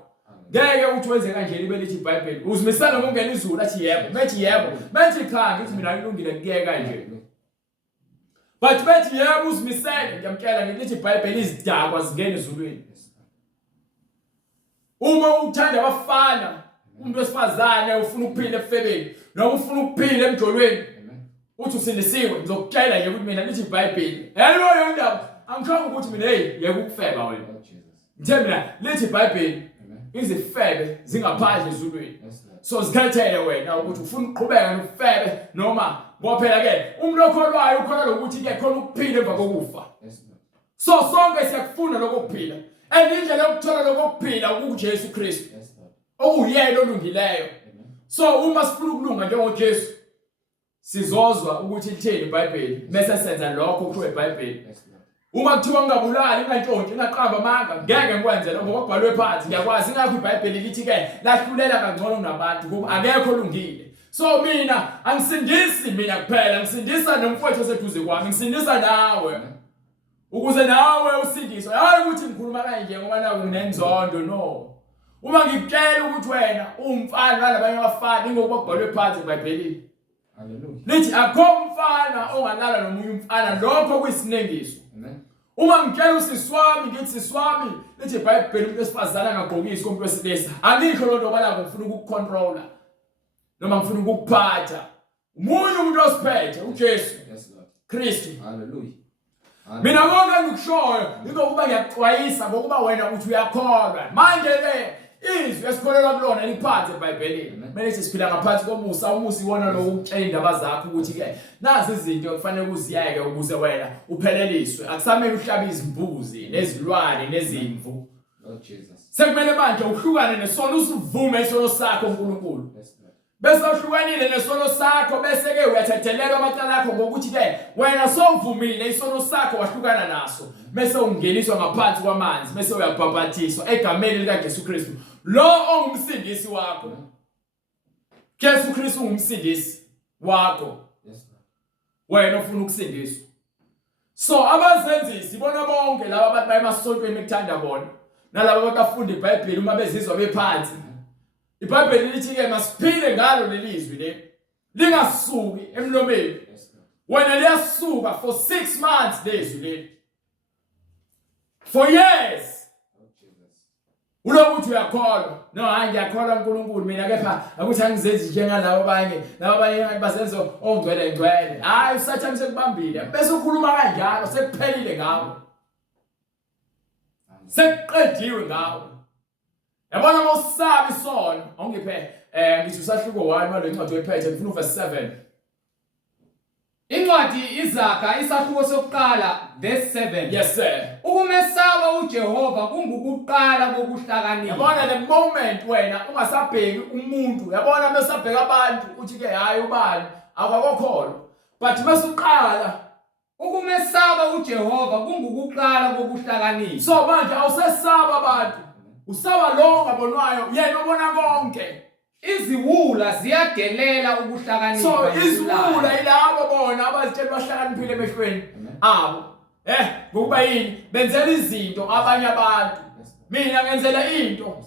ngeke uthi wenze kanje libe lithi iBhayibheli uzimisela ngokungena izulu athi yebo methi yebo methi cha ngithi mina ngilungile ngiyeka nje but methi yebo uzimisele ngiyamtshela ngelithi iBhayibheli izidakwa zingena ezulwini uma uthanda abafana umuntu wesifazane ufuna ukuphila efebeni noma ufuna ukuphila emjolweni uthi usindisiwe ngizokutshela nje ukuthi mina lithi iBhayibheli yalo yondaba angikho ukuthi mina hey yeke ukufeba wena ngithe mina lithi iBhayibheli izifebe zingaphandle ezulwini so zikhethele wena ukuthi ufuna ukuqhubeka nokufebe noma ngoba phela ke umuntu okholwayo ukholwa ukuthi ke khona ukuphila emva kokufa so sonke siyakufuna lokuphila indlela yokuthola lokuphila ukuJesu Kristu okuyena olungileyo so uma sifuna ukulunga njengoJesu sizozwa ukuthi lithini iBhayibheli bese senza lokho kusho iBhayibheli uma kuthiwa ngingabulali ngantshontshe ngaqamba amanga ngeke ngikwenze lokho ngokubhalwe phansi ngiyakwazi ngakho iBhayibheli lithi ke lahlulela kangcono kunabantu ngoba akekho olungile so mina angisindisi mina kuphela ngisindisa nomfowethu oseduze kwami ngisindisa nawe ukuze nawe usindiswe hayi ukuthi ngikhuluma kanje ngoba nawe nginenzondo no uma ngikutshela ukuthi wena umfana nalabanye abafana ngokuba kubhalwe phansi eBhayibhelini haleluya lithi akho umfana ongalala nomunye umfana lokho kuyisinengiso uma ngitshela usiswami ngithi siswami lithi iBhayibheli umuntu esifazana angagqokisi komuntu wesilisa angikho lo nto bala ngifuna ukukucontrola noma ngifuna ukukuphatha umunye umuntu osiphethe uJesu Kristu haleluya mina konke engikushoyo ngokuba ngiyaxwayisa ngokuba wena uthi uyakholwa manje ke izwi esikholelwa kulona liphansi eBhayibhelini manje siphila ngaphansi komusa umusa iwona lo ukutshela indaba zakho ukuthi ke nazi izinto kufanele uziyeke ukuze wena upheleliswe akusamele uhlabe izimbuzi nezilwane nezimvu Lord Jesus sekumele manje uhlukane nesono usivume isono sakho uNkulunkulu bese uhlukanile nesono sakho bese ke uyathethelelwa amacala akho ngokuthi ke wena sowuvumile isono sakho wahlukana naso bese ungeniswa ngaphansi kwamanzi bese uyabhabhathiswa egameni likaJesu Kristu lo ongumsindisi wakho Jesu Kristu ungumsindisi wakho wena ufuna ukusindiswa so abazenzisi bona bonke laba abantu bayemasontweni ekuthanda bona nalabo abafunda iBhayibheli uma bezizwa bephansi iBhayibheli lithi ke masiphile ngalo lelizwi le lingasuki emlomeni wena liyasuka for 6 months lezwi leli. For years. Ulokuthi uyakholwa. No, hayi ngiyakholwa uNkulunkulu mina kepha akuthi angizenzi njengalabo abanye. Labo abanye basenza ongcwele. Hayi usathane sekubambile. Bese ukhuluma kanjalo sekuphelile ngawo. Sekuqediwe ngawo. Yabona mawusaba isono, awungiphe ngithi usahluko 1 manje incwadi oyiphethe ngifuna uverse 7. Incwadi iZakha isahluko sokuqala verse 7. Yes sir. Ukumesaba uJehova kungukuqala kokuhlakanipha. Yabona the moment wena ungasabheki umuntu, yabona mesabheka abantu uthi ke hayi ubani akakokholwa. But mesuqala ukumesaba uJehova kungukuqala kokuhlakanipha. So manje awusesaba abantu. Usaba lo ongabonwayo yena obona konke. Iziwula ziyadelela ukuhlakanipha. So iziwula ilabo bona abazitshela bahlakaniphile emehlweni abo. Ngokuba yini benzela izinto abanye abantu. Mina ngenzela into.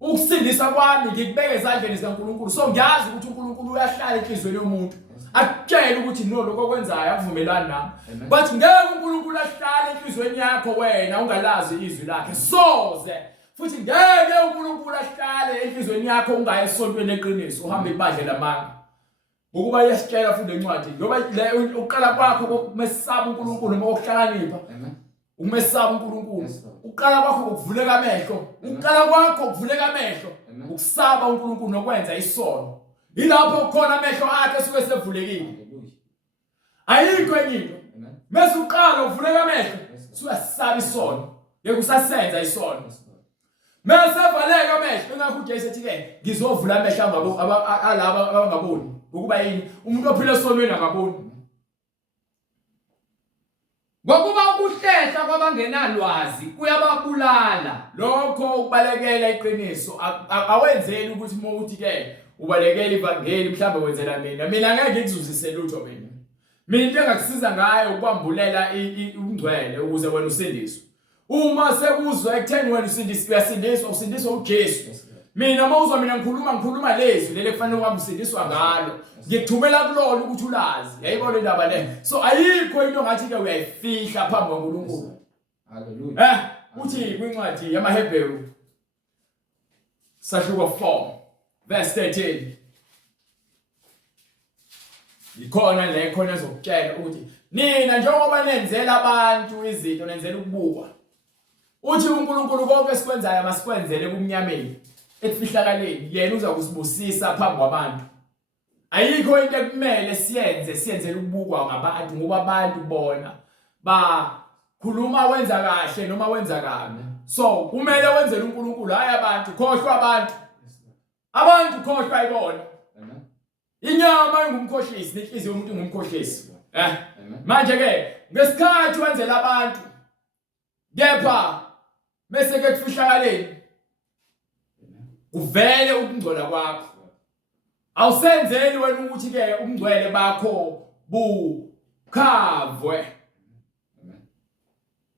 Ukusindisa kwami ngikubeke ezandleni zikaNkulunkulu. So ngiyazi ukuthi uNkulunkulu uyahlala enhlizweni yomuntu. Akutshela ukuthi no lokho kwenzayo akuvumelani nami. But ngeke uNkulunkulu ahlale enhlizweni yakho wena ungalazi izwi lakhe. Soze futhi ngeke uNkulunkulu ahlale enhlizweni yakho ungaye esontweni leqiniso uhambe ibandle lamanga. Ngokuba yasitshela futhi lencwadi ngoba uqala kwakho ukumesaba uNkulunkulu noma ukuhlakanipha. Ukumesaba uNkulunkulu. Uqala kwakho ukuvuleka amehlo. Uqala kwakho ukuvuleka amehlo. Ukusaba uNkulunkulu nokwenza isono. Ilapho khona amehlo akhe esuke sevulekile. Ayikho enye into. Mase uqala uvuleka amehlo, usuyasaba isono. Ngeke usasenza isono. Mase valeka amehlo, engakho uJesu ethi ke ngizovula amehlo ngabo alaba abangaboni. Ngokuba yini? Umuntu ophila esonweni akaboni. Ngokuba ukuhlehla kwabangenalwazi kuyababulala. Lokho ukubalekela iqiniso awenzeli ukuthi uma uthi ke ubalekela ivangeli mhlawumbe wenzela mina ngeke ngikuzuzise lutho mina. Mina into engakusiza ngayo ukwambulela ungcwele ukuze wena usindiswe. Uma sekuzwa ekutheni wena uyasindiswa usindiswa uJesu. Mina mawuzwa mina ngikhuluma lezwi leli kufanele uhambe usindiswa ngalo. Ngikuthumela kulona ukuthi ulazi. Yayibona indaba le. So ayikho into ngathi ke uyayifihla phambi kwaNkulunkulu. Hallelujah. Uthi kwincwadi yamaHebheru sahluko 4 verse 13. Ikhona le khona ezokutshela ukuthi nina njengoba nenzela abantu izinto nenzela ukubukwa. Uthi uNkulunkulu konke esikwenzayo masikwenzele kumnyameni. Ekufihlakaleni yena uza kusibusisa phambi kwabantu. Ayikho into ekumele siyenzele ukubukwa ngabantu ngoba abantu bona bakhuluma wenza kahle noma wenza kabi. So kumele wenzele uNkulunkulu hayi abantu, khohlwa abantu. Abantu khohlwa ibona. Inyama ingumkhohlisi, nenhliziyo yomuntu ingumkhohlisi. Manje ke ngesikhathi wenzela abantu kepha bese ke kufihlakaleni kuvele ukungcola kwakho. Awusenzeli wena ukuthi ke umngcwele bakho bukhavwe.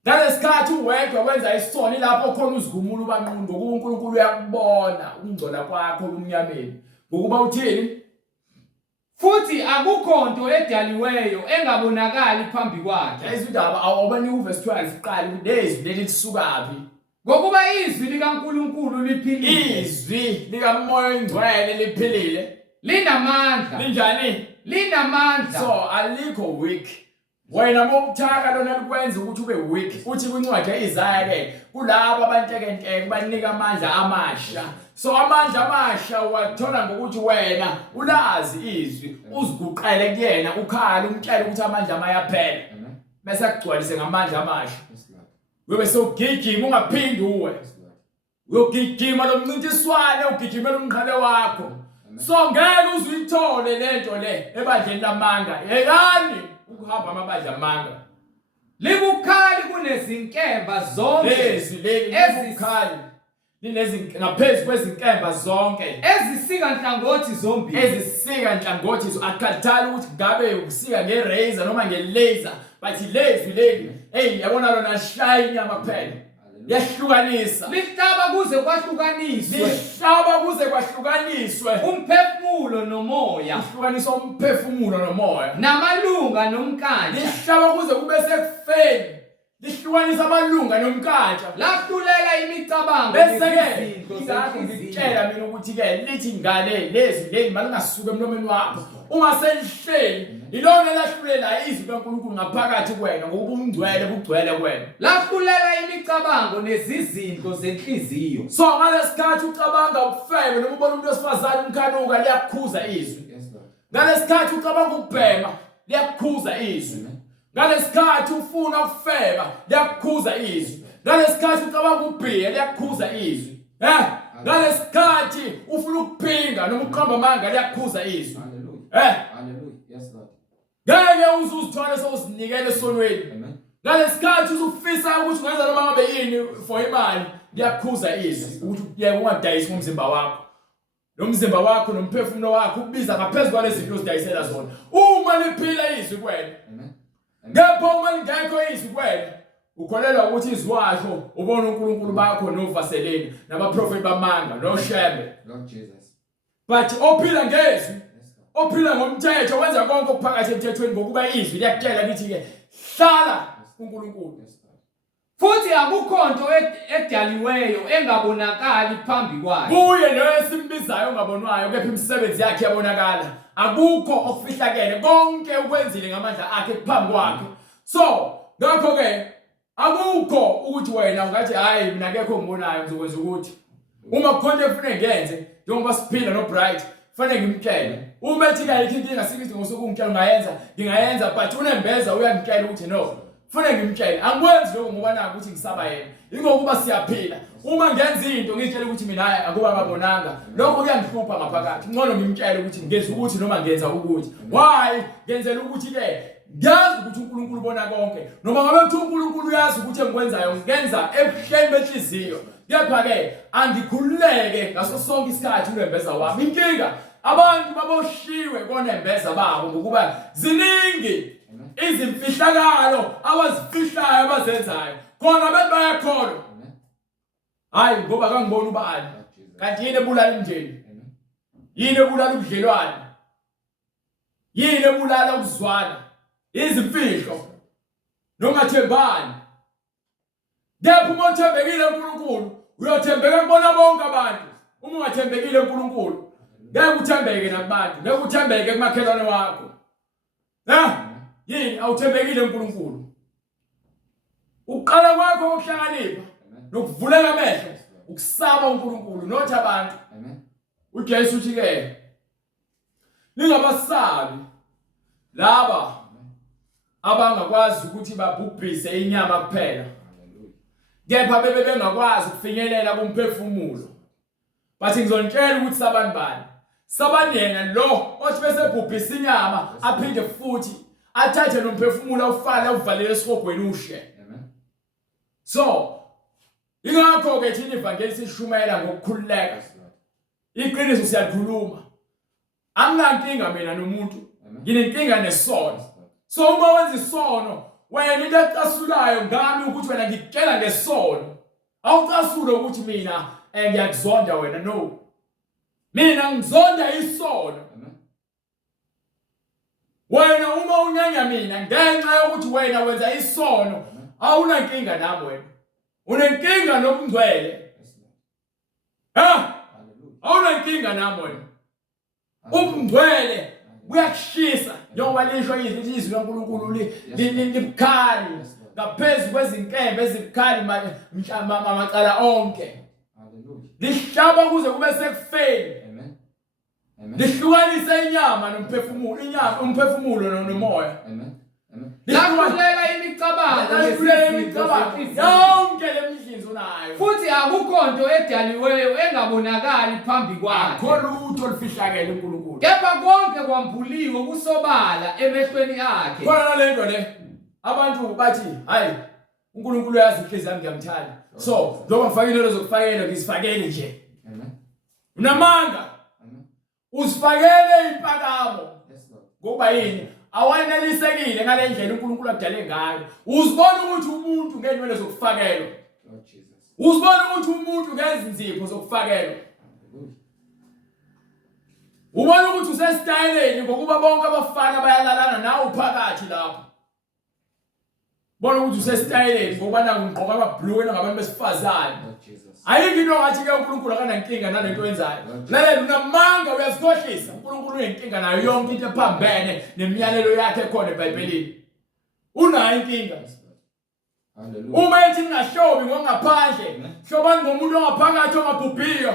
Ngesikhathi uwedwa wenza isono lapho khona uzigumula ubanqunda ngoba uNkulunkulu uyakubona ukungcola kwakho kumnyameni. Ngokuba uthini? Futhi akukho nto edaliweyo engabonakali phambi kwakhe. Yazi indaba awubani uverse 12 uqala ukuthi lezwi leli lisukapi. Ngokuba izwi likaNkulunkulu liphilile. Izwi likaMoya oNgcwele liphilile. Linamandla. Linjani? Linamandla. So alikho weak. Wena mokuthaka lona likwenza ukuthi ube weak. Uthi kwincwadi yeIzaya ke kulabo abantekenteke banika amandla amasha. So amandla amasha wathola ngokuthi wena ulazi izwi uziguqele kuyena ukhala umtshela ukuthi amandla amayaphela. Bese akugcwalise ngamandla amasha. Webe sewugijima ungaphindi uwe. Uyogijima lomncintiswane ugijimela umqhele wakho. So ngeke uzuyithole lento le ebandleni lamanga. Yekani ukuhamba amabandla amanga. Libukhali kunezinkemba zonke. Ezibukhali. Ngaphezu kwezinkemba zonke. Ezisika nhlangothi zombili. Ezisika nhlangothi akukhathali ukuthi ngabe ukusika ngerazor noma ngelaser. Bathi lezwi leli. Hey yabona lona shine inyama kuphela. liyahlukanisa lihlaba kuze kwahlukaniswe lihlaba kuze kwahlukaniswe umphefumulo nomoya lihlukanisa umphefumulo nomoya namalunga nomkhandla lihlaba kuze kube sekufeni lihlukanisa amalunga nomkhandla lahlulela imicabango bese-ke ingakho ngikutshela mina ukuthi-ke lithi ngale lezi malingasuka emlomeni wakho uma selihleli ilona lahlulela izwi likaNkulunkulu ngaphakathi kwena ngoba ungcwele bugcwele kwena lahlulela imicabango nezizinto zenhliziyo so ngalesikhathi ucabanga ukufebe noma ubona umuntu wesifazane umkhanuka liyakukhuza izwi ngalesikhathi ucabanga ukubhema liyakukhuza izwi ngalesikhathi ufuna ukufeba liyakukhuza izwi ngalesikhathi ucabanga ukubhiya liyakukhuza izwi ngalesikhathi ufuna ukuphinga noma uqamba amanga liyakukhuza izwi haleluya yes Lord ngeke uzuzithwala sewuzinikele esonweni ngalesikhathi uzufisa ukuthi ungenza noma ngabe yini for imali liyakukhuza izwi ukuthi yeke ungadayisi ngomzimba wakho lo mzimba wakho nomphefumulo wakho ukubiza ngaphezulu kwalezi zinto ozidayisela zona uma liphila izwi kwena ngepha uma lingekho izwi kwena ukholelwa ukuthi izwi wakho ubona uNkulunkulu bakho novaseleni nabaprofeti bamanga noshembe Lord Jesus but ophila ngezwi ophila ngomthetho wenza konke okuphakathi emthethweni ngokuba izwi liyakutshela lithi-ke hlala kuNkulunkulu futhi akukho nto edaliweyo engabonakali phambi kwayo kuye lo esimbizayo ongabonwayo kepha imisebenzi yakhe yabonakala akukho okufihlakele konke ukwenzile ngamandla akhe phambi kwakhe so ngakho-ke akukho ukuthi wena ungathi hayi mina akekho ngibonayo ngizokwenza ukuthi uma kukhona efune ngenze njengoba siphila nobright fanele ngimtshele uma ethi kayikho inkinga sikithi ngosuku ungitshela ngingayenza but unembeza uyangitshela ukuthi no fanele ngimtshele angikwenzi lokho ngoba nako ukuthi ngisaba yena ingokuba siyaphila uma ngenza into ngitshela ukuthi mina hayi akuba ngabonanga lokho kuyangihlupha ngaphakathi ngcono ngimtshele ukuthi ngenza ukuthi noma ngenza ukuthi why ngenzela ukuthi-ke ngiyazi ukuthi uNkulunkulu ubona konke noma ngabe kuthi uNkulunkulu uyazi ukuthi engikwenzayo ngenza ebuhleni benhliziyo kepha-ke angikhululeke ngaso sonke isikhathi unembeza wami inkinga abantu baboshiwe konembeza babo ngokuba ziningi izimfihlakalo abazifihlayo abazenzayo khona abantu bayakholwa hayi ngoba kangibona ubani kanti yini ebulala imndeni yini ebulala ubudlelwane yini ebulala ukuzwana izimfihlo nongathembani kepha uma uthembekile uNkulunkulu uyothembeka kubona bonke abantu uma ungathembekile uNkulunkulu ngeke uthembeke nakubantu ngeke uthembeke kumakhelwane wakho yini awuthembekile uNkulunkulu uqala kwakho ukuhlakanipha nokuvuleka amehlo ukusaba uNkulunkulu nothi abantu uJesu uthi-ke ningabasabi laba abangakwazi ukuthi babhubhise inyama kuphela kepha bebe bengakwazi ukufinyelela kumphefumulo but ngizontshela ukuthi sabani bani sabani yena lo othi bese bhubhisa inyama aphinde futhi athathe nomphefumulo awufale awuvalele esihogweni ushe so ingakho-ke thina ivangeli sishumayela ngokukhululeka iqiniso siyalikhuluma anginankinga mina nomuntu nginenkinga nesono so uma wenza isono wena into ecasulayo ngami ukuthi wena ngikutshela ngesono awucasule ukuthi mina ngiyakuzonda wena no mina ngizonda isono wena uma unyanya mina ngenxa yokuthi wena wenza isono awunankinga nami wena unenkinga nobungcwele awunankinga nami wena ubungcwele buyakushisa njengoba lisho izwi likaNkulunkulu libukhali ngaphezu kwezinkembe ezibukhali macala onke lihlaba kuze kube sekufeni lihlukanise inyama nomphefumulo umphefumulo nomoya lahlulela imicabango yonke lemihlinzo nayo futhi akukho nto edaliweyo engabonakali phambi kwakhe akho lutho olufihlakele uNkulunkulu kepha konke kwambuliwe kusobala emehlweni akhe khona nalento le abantu bathi hayi uNkulunkulu uyazi inhliziyo yami ngiyamthanda so njengoba ngifakile lezo zokufakela ngizifakele nje unamanga uzifakele impakamo ngoba yini awanelisekile ngale ndlela uNkulunkulu akudale ngayo uzibona ukuthi umuntu ngenwele zokufakelwa Uzibona ukuthi umuntu ngenza inzipho zokufakelwa. Ubona ukuthi usestyleni ngokuba bonke abafana bayalalana nawe uphakathi lapho. Bona ukuthi usestyleni ngoba nangigqoka amabhlue ngabantu besifazane. Ayikho into ngathi ke uNkulunkulu akanankinga nalento oyenzayo. Lalela unamanga uyazikhohlisa. uNkulunkulu unenkinga nayo yonke into ephambene nemiyalelo yakhe ekhona eBhayibhelini. Unayo inkinga. Hallelujah. Uma ethi ngahlobi ngongaphandle, hlobani ngomuntu ongaphakathi ongabhubhiyo.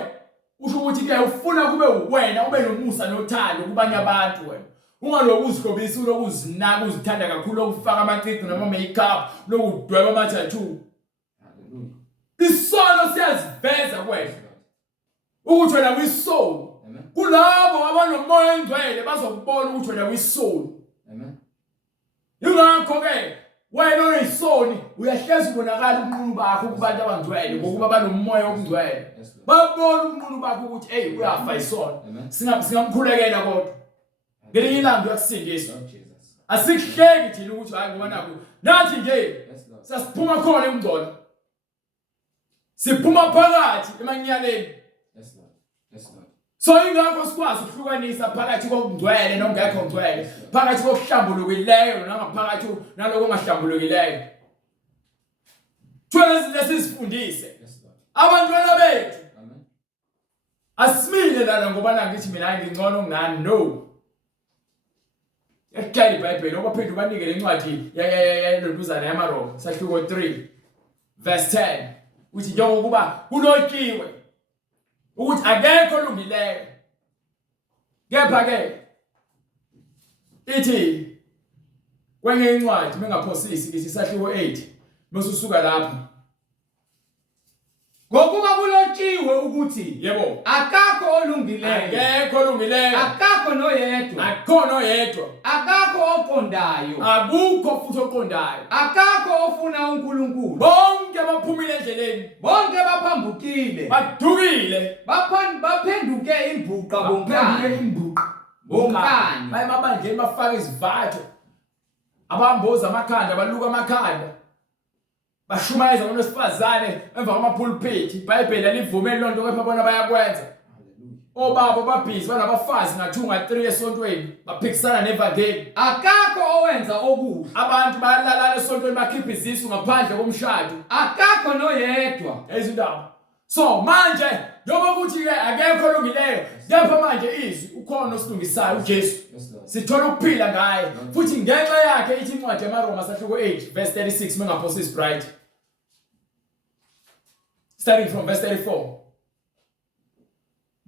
Usho ukuthi ke ufuna kube wena ube nomusa nothando kubanye abantu wena. Ungalokuzihlobisa ulokuzinaka uzithanda kakhulu ukufaka amacici noma makeup lokudweba ama tattoo. Hallelujah. Isono siyaziveza kwethu. Ukuthi wena uyisoul. Kulabo abanomoya engcwele bazokubona ukuthi wena uyisoul. Amen. Yingakho ke wena oyisoni uyahlezi ubonakala ubunqunu bakho kubantu abangcwele ngokuba banomoya obungcwele. Babona ubunqunu bakho ukuthi hey uyafa isona. Singamkhulekela kodwa. Ngelinye ilanga uyakusindisa. Asikuhleki thina ukuthi hayi ngoba nakho nathi nje sasiphuma khona emngcono. Siphuma phakathi emanyaleni. So ingakho sikwazi ukuhlukanisa phakathi kokungcwele nongekho ngcwele, phakathi kokuhlambulukileyo nangaphakathi naloko ongahlambulukileyo. Thwele izinto esizifundise abantwana bethu. Amen. Asimile lana ngoba nangithi mina ngingcono kunani no. Ekutshela iBhayibheli okwaphinda ubanikele incwadi yaloluzana yamaRoma sahluko 3 verse 10 uthi njengokuba kulotshiwe ukuthi akekho olungileyo. Kepha ke ithi kwenye incwadi mengaphosisi ngithi sahluko 8 bese usuka lapho. Ngokuba kulotshiwe ukuthi yebo akakho olungileyo. Akekho olungileyo. Akakho noyedwa. Akho noyedwa. Akakho oqondayo. Akukho futhi oqondayo. Akakho ofuna uNkulunkulu. Bonke baphumile endleleni. Bonke baphambukile. Badukile. Baphenduke imbuqa bonkani. Bonkani. Bayemabandleni bafaka izivatho. Abamboza amakhanda baluka amakhanda. Bashumayeza abantu besifazane emva kwamapulpit. iBhayibheli alivumeli lonto kepha bona bayakwenza. Obaba babhizi banabafazi ngathunga 3 esontweni baphikisana nevangeli. Akakho owenza okuhle. Abantu bayalalana esontweni bakhipha izisu ngaphandle komshado. Akakho noyedwa. Ezindaba. So manje njengoba kuthi ke akekho olungileyo, kepha manje izwi ukhona osilungisayo uJesu. Sithola ukuphila ngaye futhi ngenxa yakhe ithi incwadi yamaRoma sahluko 8 verse 36 mengaphosisi bright. Starting from verse 34.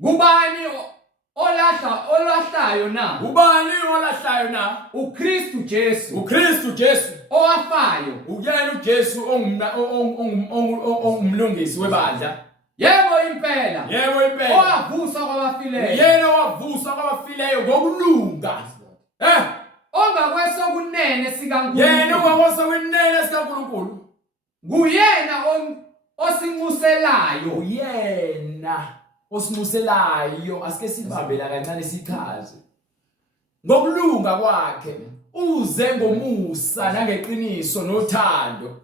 Kubani olahlayo na? Ubani olahlayo na? uKristu Jesu. uKristu Jesu Owafayo. Uyena uJesu ongumlungisi webandla. Yebo impela. Yebo impela. Owavusa kwabafileyo. Yena wavusa kwabafileyo ngokulunga. Ongakwesokunene sikaNkulunkulu. Yena ongakwesokunene sikaNkulunkulu. Nguyena osinxuselayo. Uyena osinxuselayo. Asike sibambela kancane sichaze. Ngokulunga kwakhe uze ngomusa nangeqiniso nothando.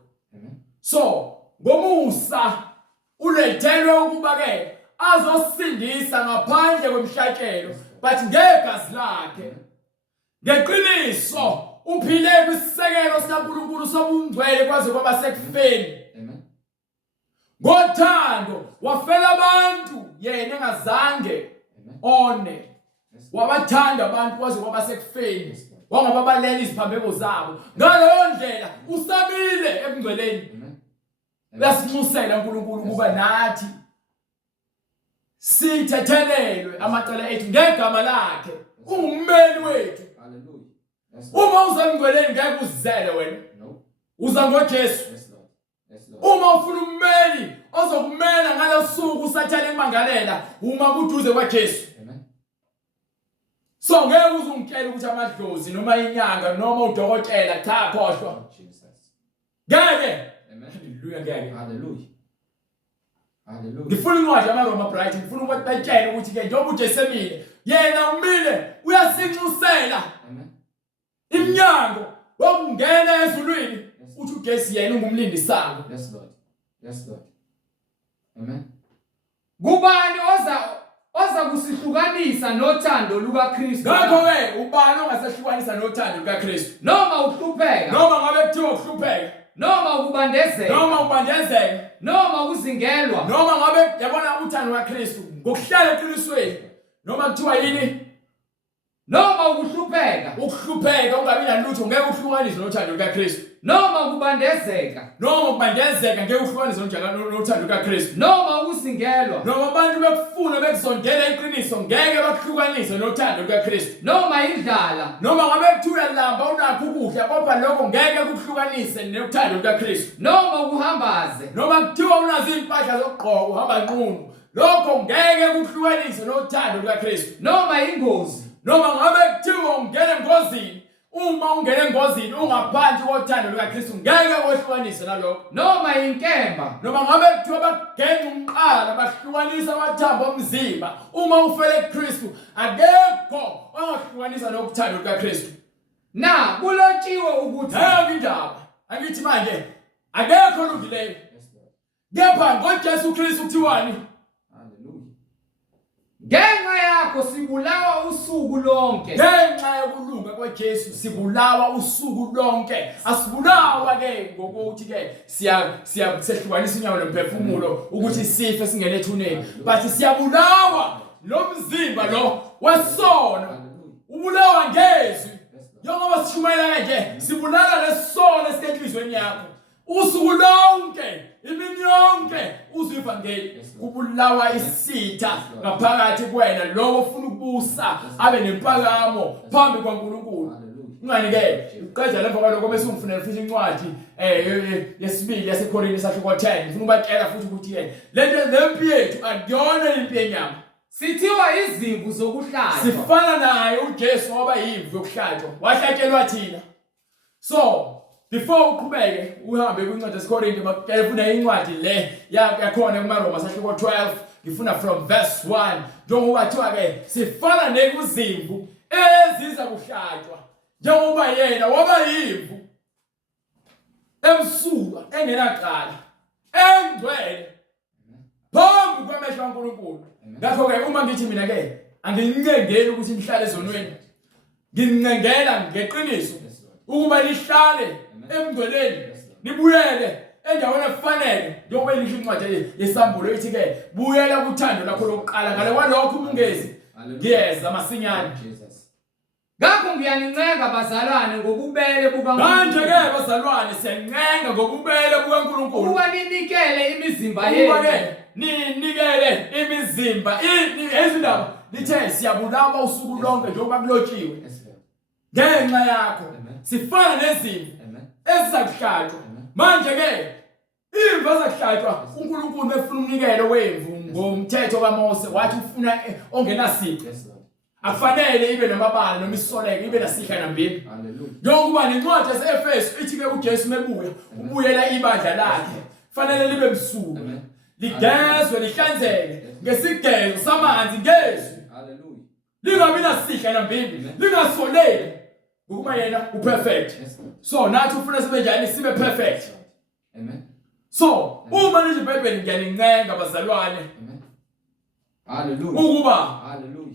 So ngomusa ulethelwe ukuba ke azosindisa ngaphandle kwemhlakelo but ngegazi lakhe. Ngeqiniso uphile kwisekelo sikaNkulunkulu sobungcwele kwaze kwaba sekufeni. Amen. Ngothando wafela abantu yena engazange one. Wabathanda abantu kwaze kwaba sekufeni. Wangababalela iziphambeko zabo. Ngaleyo ndlela usabile ebungcweleni. Lasinxusela uNkulunkulu kuba nathi sithethelelwe amacala ethu ngegama lakhe. Ungummeli wethu. Hallelujah. Uma uzamngcweleni ngeke uzizele wena. No. Uza ngoJesu. Yes Lord. Yes Lord. Uma ufuna ummeli ozokumela ngalosuku usathana emangalela uma kuduze kwaJesu. Amen. So ngeke uzungitshela ukuthi amadlozi noma inyanga noma udokotela cha khohlwa. Jesus. Ngeke. Hallelujah. Hallelujah. Hallelujah. Ngifuna incwadi yamaRoma bright, ngifuna ukuthi batshele ukuthi ke njengoba uJesu emile, yena umile uyasinxusela. Amen. Iminyango wokungena ezulwini uthi uJesu yena ungumlindi sango. Yes Lord. Yes Lord. Amen. Kubani oza kusihlukanisa nothando lukaKristu? Ngakho ke ubani ongasehlukanisa nothando lukaKristu? Noma uhlupheka, Noma ngabe kuthiwa uhlupheka, noma ukubandezeka, noma ubandezeka, noma uzingelwa, noma ngabe yabona uthando lukaKristu ngokuhlala eqinisweni, noma kuthiwa yini? noma ukuhlupheka, Ukuhlupheka ungabi nalutho ngeke uhlukanise nothando lukaKristu. noma ukubandezeka, Noma ubandezeka ngeke uhlukanise nothando lukaKristu. noma uzingelwa, Noma abantu bekufuna bekusondela iqiniso ngeke bakuhlukanise nothando lukaKristu. noma indlala, Noma ngabe kuthiwa uyalamba unakho ukudla kodwa lokho ngeke kukuhlukanise nothando lukaKristu. noma ukuhambaze, Noma kuthiwa unazo impahla zokugqoka uhamba nqunu, lokho ngeke kukuhlukanise nothando lukaKristu. noma ingozi, Noma ngabe kuthiwa ungena engozini, uma ungena engozini ungaphansi kothando lukaKristu ngeke kwehlukanise nalokho. noma inkemba, Noma ngabe kuthiwa bagenqa umqala bahlukanisa amathambo omzimba, uma ufele kuKristu akekho ongahlukanisa nokuthando lukaKristu. na kulotshiwe ukuthi Hayi indaba angithi manje akekho olungileyo kepha ngoJesu Kristu kuthiwani? ngenxa yakho sibulawa usuku lonke. Ngenxa yokulunga kwaJesu sibulawa usuku lonke. Asibulawa ke ngokuthi ke siyahlukanisa inyawo nomphefumulo ukuthi sife singene ethuneni, but siyabulawa lo mzimba lo wesono. Ubulawa ngezwi. Njengoba sishumayela kanje sibulala lesono esenhlizweni yakho. Usuku lonke, imini yonke uzwe ivangeli, kubulawa isitha ngaphakathi kuwena lo ofuna ukubusa abe nempakamo phambi kwaNkulunkulu. Ngani ke uqeda lapho kaloko bese umfunela futhi incwadi yesibili yaseKorinte sahluko 10. Ngifuna ubatshela futhi ukuthi ke lento lempi yethu akuyona impi yenyama. Sithiwa izimvu zokuhlatshwa. Sifana naye uJesu ngoba yimvu yokuhlatshwa. Wahlatshelwa thina. So before uqhubeke uhambe kwincwadi yaseKorinte bakufuna incwadi le yakhona kumaRoma sahluko 12, ngifuna from verse 1. Njengoba kuthiwa ke sifana nekuzimvu eziza kuhlatshwa, njengoba yena waba yimvu emsulwa engenaqala engcwele phambi kwamehlo kaNkulunkulu. Ngakho ke uma ngithi mina ke angincengeli ukuthi nihlale ezonweni, ngincengela ngeqiniso ukuba lihlale emngcweleni, nibuyele endaweni efanele. Njengoba lisho incwadi yesambulo ithi ke buyela kuthando lakho lokuqala, ngale kwalokho ubungezi ngiyeza masinyane. Ngakho ngiyanincenga bazalwane ngobubele bukaNkulunkulu. Manje ke bazalwane siyancenga ngobubele bukaNkulunkulu ukuba ninikele imizimba yenu. Ukuba ke ninikele imizimba. Izindaba lithe siyabulawa usuku lonke njengoba kulotshiwe. Ngenxa yakho sifana nezimvu ezizakuhlatshwa. Manje ke imvu ezakuhlatshwa uNkulunkulu efuna umnikelo wemvu ngomthetho kaMose wathi ufuna ongenasici. Akufanele ibe namabala noma isoleke ibe nasihla nambili. Haleluya. Njengoba nencwadi yaseEfesu ithi ke uJesu mebuya ubuyela ibandla lakhe fanele libe msulwa, ligezwe lihlanzeke ngesigezo samanzi ngezwi. Haleluya. Lingabi nasihla nambili, lingasoleki ngokuba yena uperfect. So nathi ufuna sibe njani? Sibe perfect. Amen. So uma nje iBhayibheli ngiyanincenga bazalwane. Amen. Haleluya. Ukuba haleluya.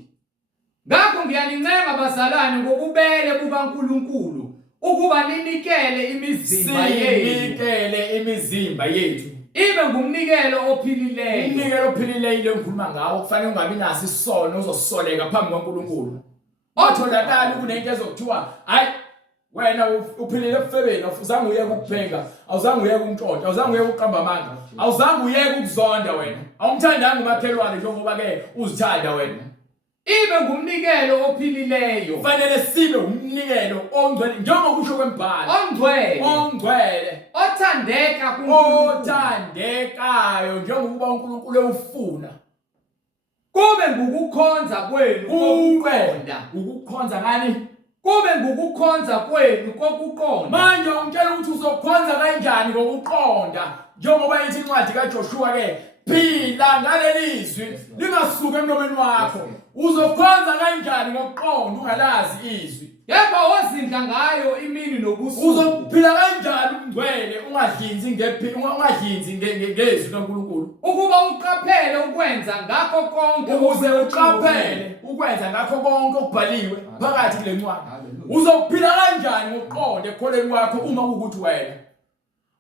Ngakho ngiyanincenga bazalwane ngobubele bukaNkulunkulu ukuba ninikele imizimba yenu. Sinikele imizimba yethu Ibe ngumnikelo ophilileyo. umnikelo ophilileyo engikhuluma ngawo kufanele ungabi naso isono uzosoleka phambi kwaNkulunkulu. Otholakala kunento ezokuthiwa hayi wena uphilile ebufebeni, awuzange uyeke ukubhenga, awuzange uyeke ukuntshontsha, awuzange uyeke ukuqamba amanga, awuzange uyeke ukuzonda wena, awumthandanga umakhelwane njengoba ke uzithanda wena. Ibe ngumnikelo ophilileyo. Kufanele sibe umnikelo ongcwele njengokusho kwembhalo. Ongcwele Othandeka kuNkulunkulu. Othandekayo njengoba uNkulunkulu ewufuna. Kube ngukukhonza kwenu kokuqonda. Ukukhonza ngani? Kube ngukukhonza kwenu kokuqonda. Manje ungitshela ukuthi uzokhonza kanjani ngokuqonda? Njengoba ithi incwadi kaJoshua ke phila ngaleli izwi lingasuka emlomeni wakho. Uzokhonza kanjani ngokuqonda ungalazi izwi? Kepha ozindla ngayo imini nobusuku. Uzophila kanjani ungcwele ungahlinzi ngezwi likaNkulunkulu? Ukuba uqaphele ukwenza ngakho konke Ukuze uqaphele ukwenza ngakho konke okubhaliwe phakathi kule ncwadi. Uzophila kanjani ngokuqonda ekholeni kwakho uma kukuthi wena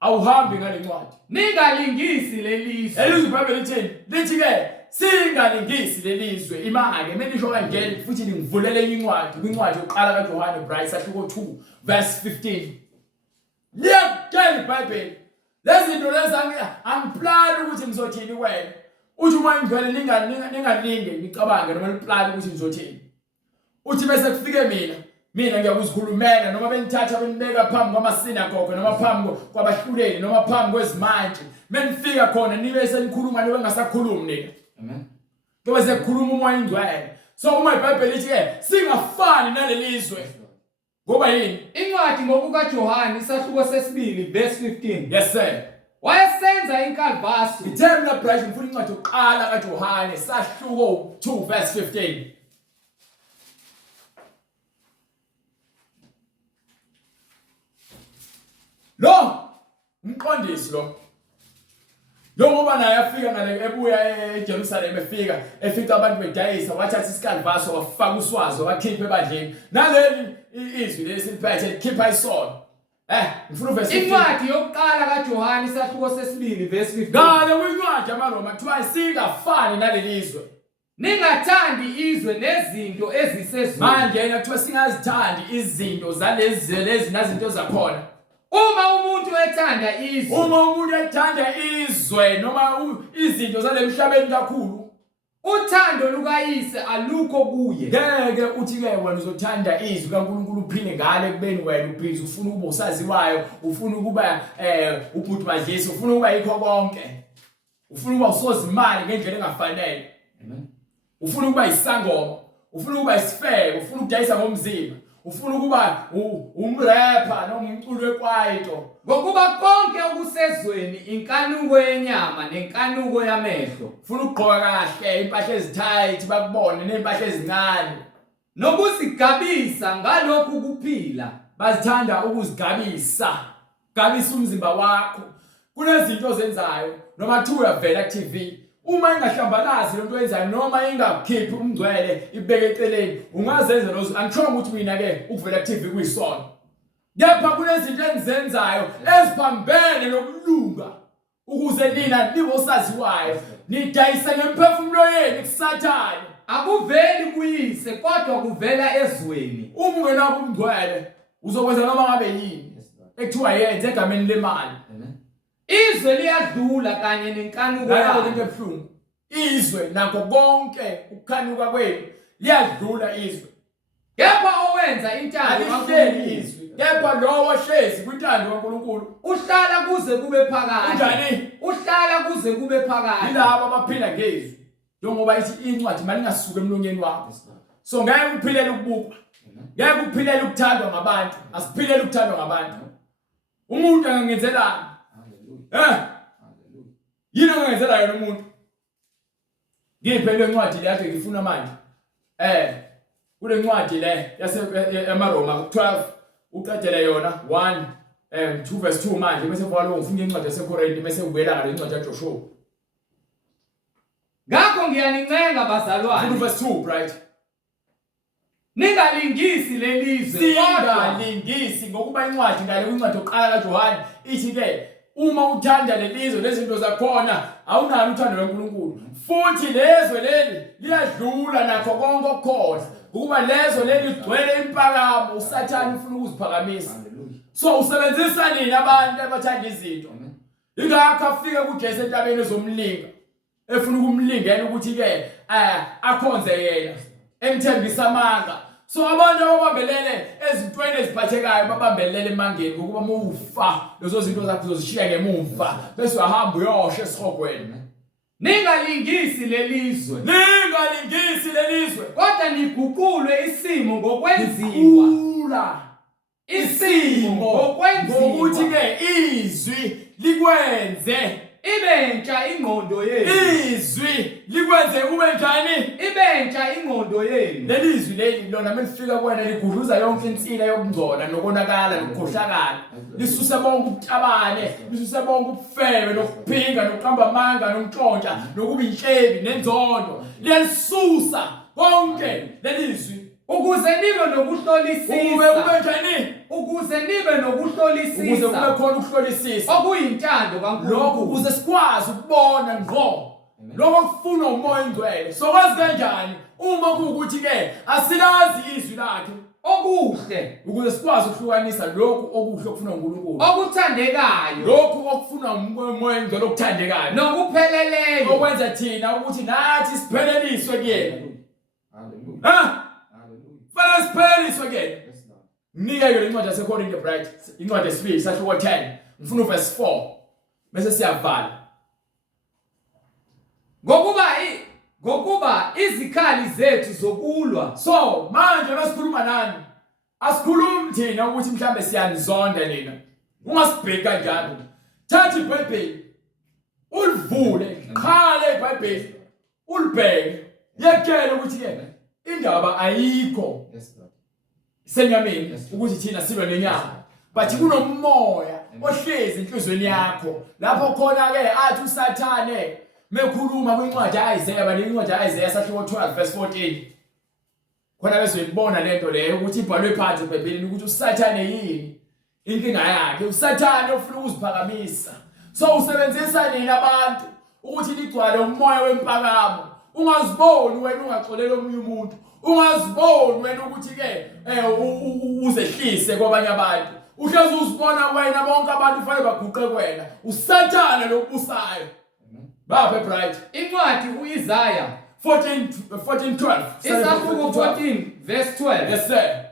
awuhambi ngale ncwadi? Ningalingisi lelizwe. Elizwe iBhayibheli lithini? Lithi ke singalingisi lelizwe. Imake menisho kanje futhi ngivulele incwadi kwincwadi yokuqala kaJohane Bright sahluko 2 verse 15. Liyakutshela iBhayibheli lezinto lezi angiplani ukuthi ngizothini wena. Uthi uma ngivele ningalinge nicabange noma niplani ukuthi nizothini. Uthi bese kufike mina ngiyakuzikhulumela noma benithatha benibeka phambi kwamasinagoge noma phambi kwabahluleli noma phambi kwezimantshi. Menifika khona nibe senikhuluma nibe ngasakhulumi nina. Amen. Kube sekukhuluma umoya ingcwele. So uma iBhayibheli lithi singafani nalelizwe. Ngoba yini? Incwadi ngokukaJohane isahluko sesibili verse 15. Yes sir. Wayesenza inkalvaso. Ithemba Bright ngifuna incwadi yokuqala kaJohane sahluko 2 verse 15. Lo umqondisi lo ngoba naye afika ngale ebuya eJerusalem efika abantu bedayisa wathatha isikalvaso wafaka uswazi wakhipha ebandleni naleli izwi lesiliphethe likhipha isono ngifuna verse 15. Incwadi yokuqala kaJohane isahluko sesibili verse 15. Ngale kwincwadi yamaroma kuthiwa singafani nalelizwe. Ningathandi izwe nezinto ezisezweni. Manje yena kuthiwa singazithandi izinto zalezi nazinto zakhona. Uma umuntu ethanda izwe noma izinto zalemhlabeni kakhulu, uthando lukayise alukho kuye. Ngeke uthi ke wena uzothanda izwi kaNkulunkulu uphile ngale kubeni wena ubhizi ufuna ukuba usaziwayo, ufuna ukuba ubhuti madlisi, ufuna ukuba yikho konke. Ufuna ukuba usozimali ngendlela engafanele. Amen. Ufuna ukuba isangoma, ufuna ukuba isifebe, ufuna ukudayisa ngomzimba. Ufuna ukuba umrapper noma umculi wekwaito. Ngokuba konke okusezweni inkanuko yenyama nenkanuko yamehlo. Ufuna ukugqoka kahle, impahla ezithight bakubone nempahla ezincane. Nokuzigabisa ngalokhu kuphila. Bazithanda ukuzigabisa. Gabisa umzimba wakho. Kunezinto ozenzayo noma kuthiwa uyavela ku-TV. Uma ingahlambalazi lento oyenzayo noma ingakhiphi umngcwele ibeke eceleni ungazenza lozo. Angisho ukuthi mina ke ukuvela ku-TV kuyisono. Kepha kunezinto engizenzayo eziphambene nokulunga ukuze nina nibosaziwayo nidayisa ngemphefumulo yenu kusathane. Akuveli kuyise kodwa kuvela ezweni. Uma ungenabo umngcwele uzokwenza noma ngabe yini ekuthiwa yenze egameni lemali. Izwe liyadlula kanye nenkanuko yalo into ebuhlungu. Izwe nakho konke ukukhanuka kwenu liyadlula izwe. Kepha owenza intando kaNkulunkulu izwi. Kepha lo ohlezi kwintando kaNkulunkulu uhlala kuze kube phakade. Unjani? Uhlala kuze kube phakade. Yilabo abaphila ngezwi. Njengoba ithi incwadi mali ngasuka emlonyeni wakho. So ngeke uphilela ukubukwa. Ngeke uphilela ukuthandwa ngabantu. Asiphilele ukuthandwa ngabantu. Umuntu angenzelani? Yini angenzela yona umuntu? Ngiphe le ncwadi le yakhe ngifuna manje. Kule ncwadi le yaseMaroma 12 uqedele yona 1 2 verse 2 manje bese kwalo ngifuna incwadi yaseKorinte bese ubuyela ngale incwadi yaJoshua. Ngakho ngiyanincenga bazalwane. 2 verse 2 right. Ningalingisi lelizwe. Singalingisi ngokuba incwadi ngale kwincwadi yokuqala kaJohane ithi ke uma uthanda lelizwe lezinto zakhona awunalo uthando lweNkulunkulu. Futhi lezwe leli liyadlula nakho konke okukhona. Ukuba lezwe leli ligcwele impakamo uSathane ufuna ukuziphakamisa. So usebenzisa nini abantu abathanda izinto? Ingakho afika kuJesu entabeni ezomlinga. Efuna ukumlingela ukuthi ke akhonze yena. Emthembisa amanga. So abantu ababambelele ezintweni eziphathekayo babambelele emangeni ngokuba mufa lezo zinto zakho uzozishiya ngemuva bese uyahamba uyosha esihogweni. Ningalingisi lelizwe. Ningalingisi lelizwe. Kodwa niguqulwe isimo ngokwenziwa. Isimo ngokwenziwa. Ngokuthi ke izwi likwenze ibentsha ingqondo yenu. izwi likwenze kube njani? Ibentsha ingqondo yenu. Leli izwi leli lona melifika kuwena ligudluza yonke insila yokungcola nokonakala nokukhohlakala. Lisuse bonke ubutabane, lisuse bonke ubufebe nokuphinga nokuqamba amanga nokuntshontsha nokuba inhlebi nenzondo. Liyalisusa konke leli izwi ukuze nibe nokuhlolisisa. kube njani? Ukuze nibe nokuhlolisisa. Ukuze kube khona ukuhlolisisa. Okuyintando kaNkulunkulu. Lokho ukuze sikwazi ukubona ngqo. Lokho kufunwa umoya ongcwele. Sokwazi kanjani uma kuukuthi ke asilazi izwi lakhe okuhle ukuze sikwazi ukuhlukanisa lokhu okuhle okufunwa uNkulunkulu. okuthandekayo Lokhu okufunwa umoya ongcwele okuthandekayo. nokupheleleyo Okwenza thina ukuthi nathi sipheleliswe kuyena. Hallelujah. Ha? Hallelujah. Fanele sipheleliswe kuyena. Yes, Lord. Nika yona incwadi yaseKorinte bright, incwadi yesibili sahluko 10, ngifuna uverse 4. Bese siyavala. Ngokuba izikhali zethu zokulwa So manje masikhuluma nani asikhulumi thina ukuthi mhlambe siyanizonda nina ungasibheki kanjalo. Thatha iBhayibheli ulivule qhala iBhayibheli ulibheke yekele ukuthi ke indaba ayikho Yes, Lord. senyameni ukuthi thina silwe nenyama, but kunomoya ohlezi enhlizweni yakho lapho khona ke athi uSathane mekhuluma kwincwadi yaIsaiah, bani incwadi yaIsaiah sahluko 12 verse 14. Khona bezobona lento leyo ukuthi ibhalwe phansi eBhayibhelini ukuthi uSathane yini inkinga yakhe. uSathane ufuna ukuziphakamisa, so usebenzisa nina abantu ukuthi ligcwale umoya wempakamo. Ungaziboni wena ungaxolela omunye umuntu, ungaziboni wena ukuthi ke uzehlise kwabanye abantu. Uhlezi uzibona wena bonke abantu kufanele baguqe kuwena. uSathane lokubusayo. Baphe bright incwadi uIsaiah 14:12. isahluko 14 verse 12. Yes sir.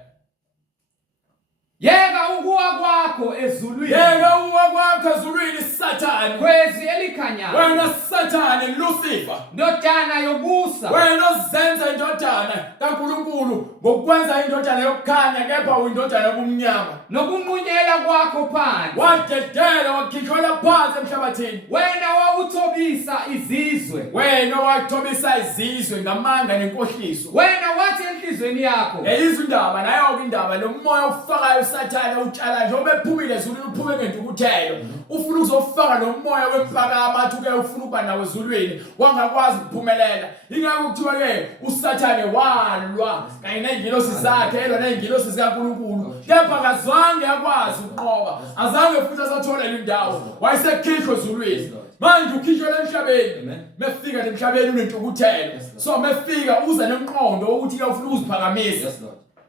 Yeka ukuwa kwakho ezulwini. Yeka ukuwa kwakho ezulwini Sathane. Khwezi elikhanyayo. Wena Sathane Lucifer. Ndodana yobusa. Wena ozenza indodana kaNkulunkulu ngokwenza indodana yokukhanya kepha uyindodana yobumnyama. Nokunqunyela kwakho phansi. Wadedela wakhithela phansi emhlabathini. Wena wawuthobisa izizwe. Wena wathobisa izizwe ngamanga nenkohliso. Wena wathi enhlizweni yakho. Yeyizwe indaba nayo ke indaba lo moya ofakayo uSathane utshala njengoba ephumile ezulwini uphume ngentukuthelo. Ufuna ukuzofaka lo moya wempakamo athi ke ufuna ukuba nawe ezulwini wangakwazi ukuphumelela. Ingakho kuthiwa ke uSathane walwa kanye nezingilosi zakhe elwa nezingilosi zikaNkulunkulu kepha akazange akwazi ukunqoba, azange futhi asathola indawo, wayesekhishwe ezulwini. Manje ukhishwe emhlabeni. Mefika emhlabeni unentukuthelo, so mefika uza nemqondo ukuthi ke ufuna ukuziphakamisa.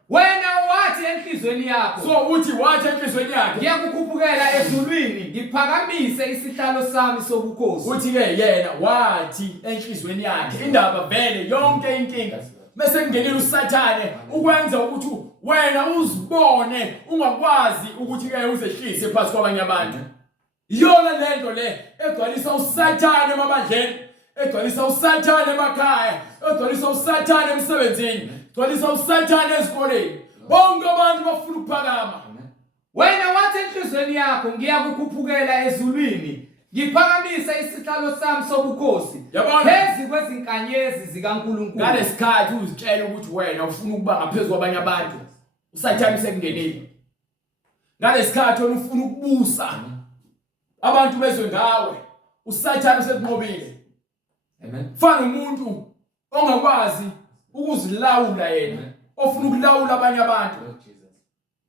Wena wathi enhlizweni yakho. So uthi wathi enhlizweni yakhe ngiyakukhuphukela ezulwini ngiphakamise isihlalo sami sobukhosi. Uthi ke yena wathi enhlizweni yakhe indaba vele yonke inkinga. Bese kungenile uSathane ukwenza ukuthi wena uzibone ungakwazi ukuthi ke uzehlise phansi kwabanye abantu. Yona lento le egcwalisa uSathane emabandleni, egcwalisa uSathane emakhaya, egcwalisa uSathane emsebenzini, egcwalisa uSathane ezikoleni. Bonke abantu bafuna ukuphakama. Wena wathi enhlizweni yakho ngiyakukhuphukela ezulwini ngiphakamise isihlalo sami sobukhosi phezu kwezinkanyezi zikaNkulunkulu. Ngalesikhathi uzitshela ukuthi wena ufuna ukuba ngaphezulu kwabanye abantu, uSathane sekungenile. Ngalesikhathi wena ufuna ukubusa abantu bezwe ngawe, uSathane sekunqobile. Amen. Fana umuntu ongakwazi ukuzilawula yena, ofuna ukulawula abanye abantu.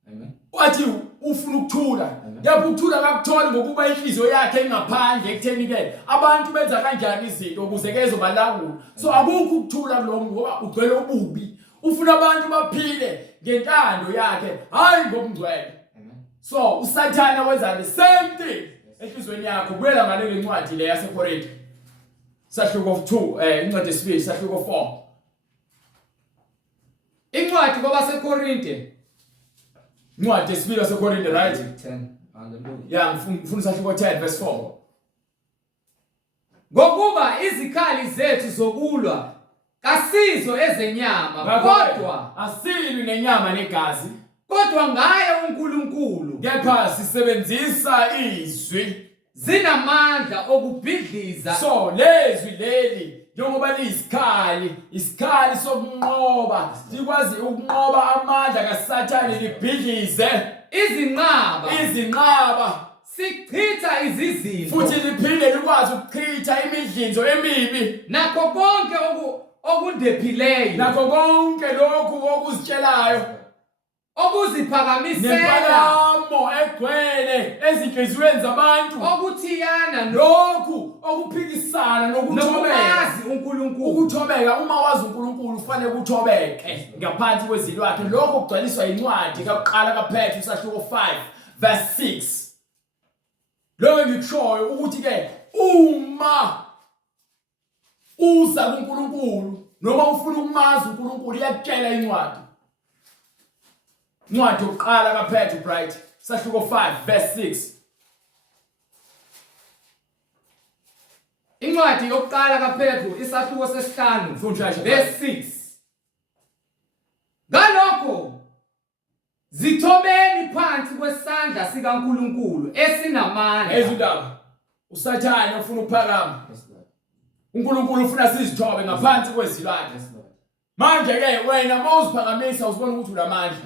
Amen. Wathi ufuna ukuthula. Yapha ukuthula akakutholi ngokuba inhliziyo yakhe ingaphandle ekutheni ke abantu benza kanjani izinto ukuze ke ezobalawula. So akukho ukuthula kulomuntu ngoba ugcwele ububi. Ufuna abantu baphile ngentando yakhe, hayi ngobungcwele. So uSathane wenza the same thing enhlizweni yakho. Kubela ngale incwadi le yaseKorinte sahluko 2, incwadi yesibili sahluko 4. Incwadi kwabaseKorinte Incwadi yesibili yaseKorinte right? 10. Hallelujah. Yeah, ngifuna sahluko 10 verse 4. Ngokuba izikhali zethu zokulwa kasizo ezenyama kodwa asilwi nenyama negazi, kodwa ngaye uNkulunkulu. kepha sisebenzisa izwi. zinamandla okubhidliza. So lezwi leli njengoba liyisikhali sokunqoba likwazi ukunqoba amandla kaSathane libhidlize izinqaba sichitha izizinto futhi liphinde likwazi ukuchitha imidlinzo emibi nakho konke okundephileyo nakho konke lokhu okuzitshelayo okuziphakamisela nempalamo egcwele ezinhliziyweni zabantu okuthiyana lokhu okuphikisana nokuthobeka nokumazi uNkulunkulu. ukuthobeka. Uma wazi uNkulunkulu kufanele uthobeke ngaphansi kwezwi lwakhe. Lokho kugcwaliswa incwadi kakuqala kaPetru isahluko 5 verse 6. Lokho ngikushoyo ukuthi ke uma uza kuNkulunkulu noma ufuna ukumazi uNkulunkulu iyakutshela incwadi. Incwadi yokuqala kaPetru right isahluko 5 verse 6. Incwadi yokuqala kaPetru isahluko sesihlanu verse 6. Ngalokho zithobeni phansi kwesandla sikaNkulunkulu esinamandla. Ezindaba uSathane ufuna ukuphakama. uNkulunkulu ufuna sizithobe ngaphansi kwezwi lakhe. Manje ke wena mawuziphakamisa uzibona ukuthi ulamandla.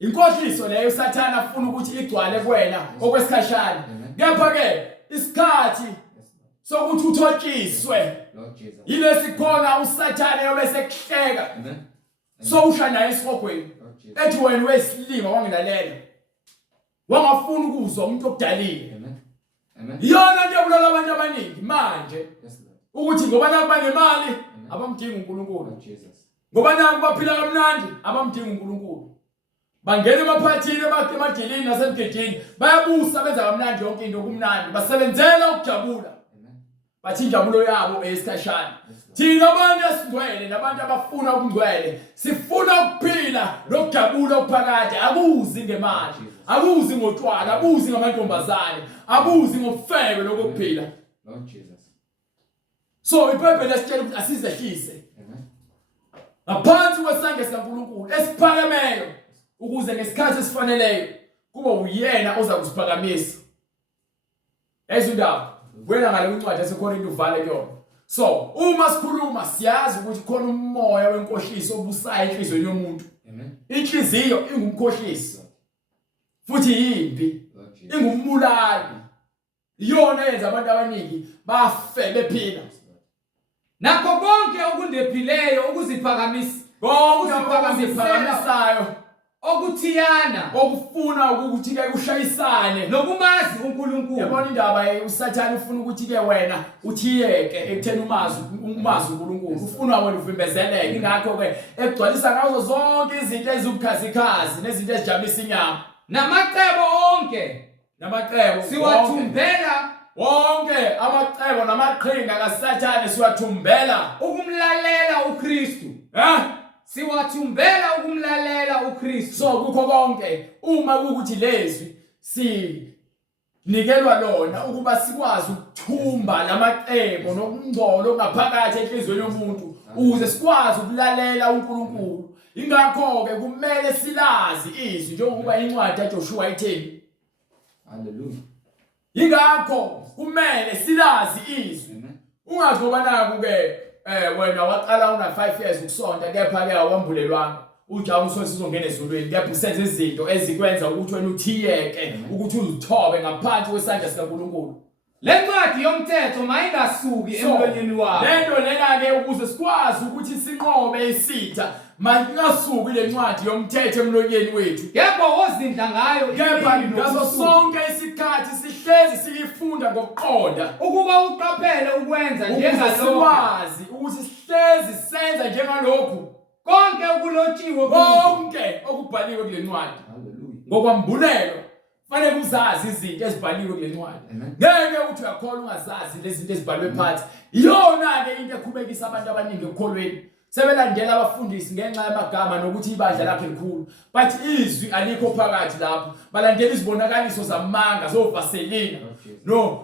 Inkohliso leyo uSathane afuna ukuthi igcwale kuwena okwesikhashana. Kepha ke isikhathi sokuthi uthotshiswe yilesi khona uSathane yobe sekuhleka. So ushana esihogweni ethi wena wesilima wangilalela wangafuna ukuzwa umuntu okudalile. Iyona nje ubulala abantu abaningi manje ukuthi ngoba naku banemali abamdinga uNkulunkulu. Ngoba naku baphila kamnandi abamdinga uNkulunkulu. Bangena emaphathini emadilini nasemgedini bayabusa benza kamnandi yonke into kumnandi basebenzela ukujabula. Bathi injabulo yabo eyesikhashana. Thina abantu esingcwele nabantu abafuna ukungcwele sifuna ukuphila lokujabula okuphakade. Akuzi ngemali, akuzi ngotshwala, akuzi ngamantombazane, akuzi ngobufebe lokuphila. Lord Jesus. So iBhayibheli lesitshela ukuthi asizehlise ngaphansi kwesandla sikaNkulunkulu esiphakemeyo ukuze ngesikhathi esifaneleyo kuba uyena oza kusiphakamisa. Ezindaba wena ngale incwadi yaseKorinte uvale kuyona. So uma sikhuluma siyazi ukuthi khona umoya wenkohliso obusayo enhlizweni yomuntu. Inhliziyo ingumkhohlisi futhi yimpi, ingumbulali. Iyona yenza abantu abaningi bafe bephila. Nakho konke okundephileyo ukuziphakamisa okuziphakamisayo okuthiyana okufuna ukuthi ke kushayisane nokumazi uNkulunkulu. Yabona indaba uSathane ufuna ukuthi ke wena uthiyeke ekutheni umazi uNkulunkulu. Ufuna wena uvimbezeleke. Ingakho ke ekugcwalisa ngazo zonke izinto ezibukhazikhazi nezinto ezijabulisa inyama Namacebo onke siwathumbela wonke amacebo namaqhinga kaSathane siwathumbela ukumlalela uKristu. Siwathumbela ukumlalela uKristu. So kukho konke uma ukuthi lezwi nikelwa lona ukuba sikwazi ukuthumba lamacebo nokungcolo ngaphakathi enhlizweni yomuntu ukuze sikwazi ukulalela uNkulunkulu. Ingakho ke kumele silazi izwi njengoba incwadi kaJoshua ithini. Hallelujah. Ingakho kumele silazi izwi. Ungazoba naku ke wena waqala una 5 years ukusonta kepha ke awambulelwanga. Ujawu usizongena ezulwini kepha usenze izinto ezikwenza ukuthi wena uthiyeke ukuthi uzithobe ngaphansi kwesandla sikaNkulunkulu. Lencwadi yomthetho mayingasuki emlonyeni wakho. Lento lena ke ukuze sikwazi ukuthi sinqobe isitha mayingasuki lencwadi yomthetho emlonyeni wethu. Kepha wozindla ngayo kepha ngaso sonke isikhathi sihlezi siyifunda ngokuqonda ukuba uqaphele ukwenza njengalokho. Wazi ukuthi sihlezi senza njengalokho konke okulotshiwe konke okubhaliwe kule ncwadi. Hallelujah. Ngokwambulelo fanele uzazi izinto ezibhaliwe kule ncwadi. Ngeke uthi uyakholwa ungazazi lezi zinto ezibhalwe phansi. Iyona ke into ekhubekisa abantu abaningi ekukholweni. Sebelandela abafundisi ngenxa yamagama nokuthi ibandla lakhe likhulu. But izwi alikho phakathi lapho. Balandela izibonakaliso zamanga zovaselina.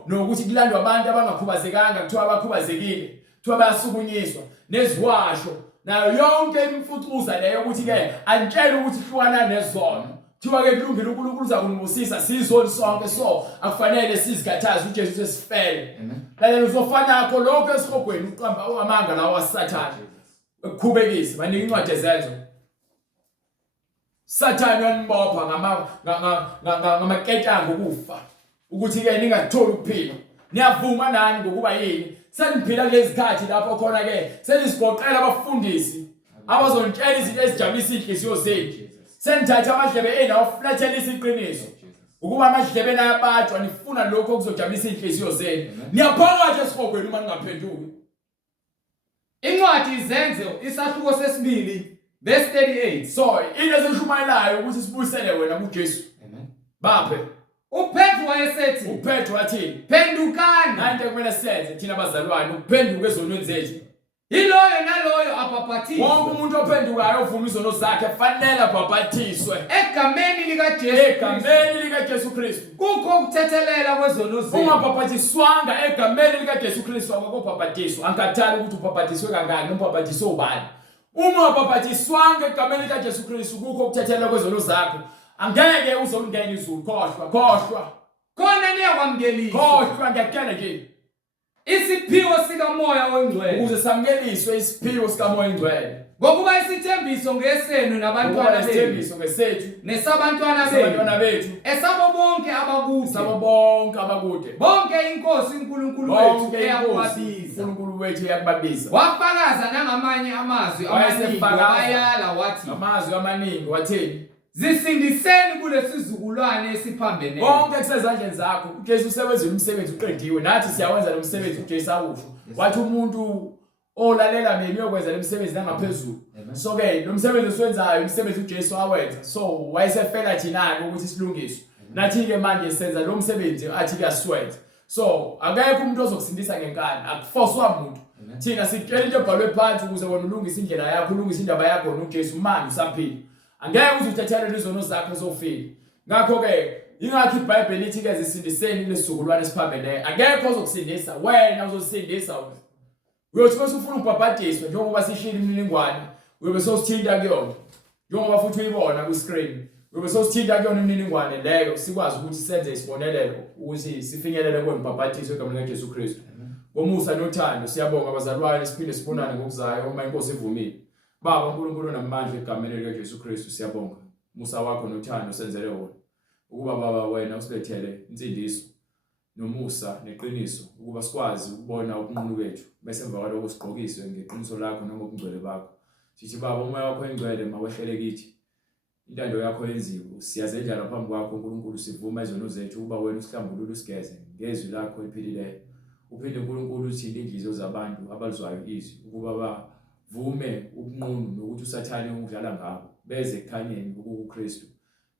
Nokuthi kulandwa abantu abangakhubazekanga kuthiwa abakhubazekile. Kuthiwa bayasukunyiswa neziwasho. Nayo yonke imfucuza leyo ukuthi ke antshela ukuthi hlukana nezono. Thiwa ke kulungile uNkulunkulu uza kunibusisa sizoni sonke so akufanele sizikhathaze uJesu sesifele. Lalela uzofana yakho lokho esihogweni uqamba amanga lawo wasathana. Ukukhubekisa banika incwadi ezenzo. Sathane wanibopha ngamaketanga ukufa ukuthi ke ningatholi ukuphila. Niyavuma nani ngokuba yini? Seniphila kulezi khathi lapho khona ke senizigoqela abafundisi abazontshela izinto ezijabulisa inhliziyo zenu. Senithatha amadlebe enu awaflathelisa iqiniso. Ukuba amadlebe nayabatshwa nifuna lokho okuzojabulisa inhliziyo zenu. Niyaphakathi esihogweni uma ningaphenduki. Incwadi izenzo isahluko sesibili verse 38. So into esishumayelayo ukuthi sibuyisele wena kuJesu. Amen. Baphe uPetru wayesethi uPetru wathini? Phendukani. Nanti kumele senze thina abazalwane ukuphenduka ezonweni zethu. Yiloyo naloyo abhaphathizwe. Wonke umuntu ophendukayo ovuma izono zakhe fanele abhaphathiswe egameni likaJesu Kristu. Kukho ukuthethelela kwezono zethu. Ungabhaphathiswanga egameni likaJesu Kristu akubhaphathiswa. Angathali ukuthi ubhaphathiswe kangaki umbhaphathiswe ubani. Uma ubhaphathiswanga egameni likaJesu Kristu kukho ukuthethelela kwezono zakho. Angeke uzongena izulu khohlwa. Khona niyakwamukeliswa. Khohlwa ngiyakutshela nje. Isiphiwo sikamoya oyingcwele. Ukuze samukeliswe isiphiwo sikamoya oyingcwele. Ngokuba isithembiso ngesenu nabantwana bethu. Isithembiso ngesethu nesabantwana bethu. Esabo bonke abakude. Bonke inkosi uNkulunkulu wethu eyakubabiza. uNkulunkulu wethu eyakubabiza. Wafakaza nangamanye amazwi amaningi ayala wathi. Amazwi amaningi wathini? Zisindiseni kulesizukulwane esiphambene. Konke kusezandleni zakho. uJesu usebenza umsebenzi uqediwe. Nathi siyawenza lo msebenzi uJesu awusho. Wathi umuntu olalela mina uyokwenza lo msebenzi nangaphezulu. So ke lo msebenzi osenzayo umsebenzi uJesu awenza. So wayesefela thina ukuthi silungiswe. Nathi ke manje senza lo msebenzi athi kuyaswenza. So akekho umuntu ozokusindisa ngenkani. Akufoswa umuntu. Thina sitshela into ebhalwe phansi ukuze wena ulungise indlela yakho, ulungise indaba yakho noJesu manje usaphila. Angeke uzuthethelele izono zakho zofika. Ngakho ke ingakho iBhayibheli lithi ke zisindiseni lesizukulwane esiphambene. Angeke ozokusindisa wena uzosindisa wena. Uyothi bese ufuna ubhabhadiswa njengoba sishila imininingwane, uyobe sosithinta kuyona. Njengoba futhi uyibona ku screen. Uyobe sosithinta kuyona imininingwane leyo sikwazi ukuthi senze isibonelelo ukuthi sifinyelele kwembhabhadiso egameni likaJesu Kristu. Ngomusa nothando siyabonga abazalwane siphinde sibonane ngokuzayo uma inkosi ivumile. Baba uNkulunkulu namandla egameni likaJesu Kristu siyabonga. Musa wakho nothando senzele wona. Ukuba baba wena usilethele insindiso nomusa neqiniso ukuba sikwazi ukubona ubunqunu bethu bese emva kwalokho sigqokiswe ngeqiniso lakho noma ubungcwele bakho. Sithi baba umoya wakho engcwele mawehlele kithi. Intando yakho yenziwe. Siyazendla laphambi kwakho uNkulunkulu sivuma izono zethu ukuba wena usihlambulule usigeze ngezwi lakho eliphilileyo. Uphinde uNkulunkulu uthinte inhliziyo zabantu abalizwayo izwi ukuba vume ubunqunu nokuthi usathane ukudlala ngabo beze ekhanyeni kuKristu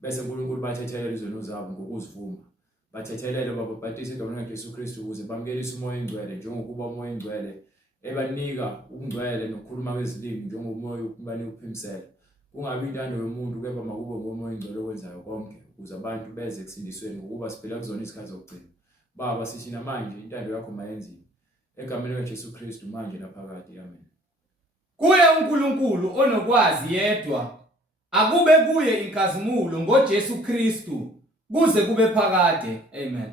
bese uNkulunkulu bathethelele izono zabo ngokuzivuma bathethelele babhaphathise egameni likaJesu Kristu ukuze bamkelise umoya engcwele njengokuba umoya engcwele ebanika ubungcwele nokukhuluma kwezilimi njengomoya ukubanika ukuphimisela kungabi intando yomuntu kepha makube ngomoya engcwele okwenzayo konke ukuze abantu beze kusindisweni ngokuba siphila kuzona isikhathi zokugcina. Baba sithi namanje intando yakho mayenziwe egameni likaJesu Kristu manje naphakade. Amen. Kuye uNkulunkulu onokwazi yedwa akube kuye inkazimulo ngoJesu Kristu kuze kube phakade. Amen.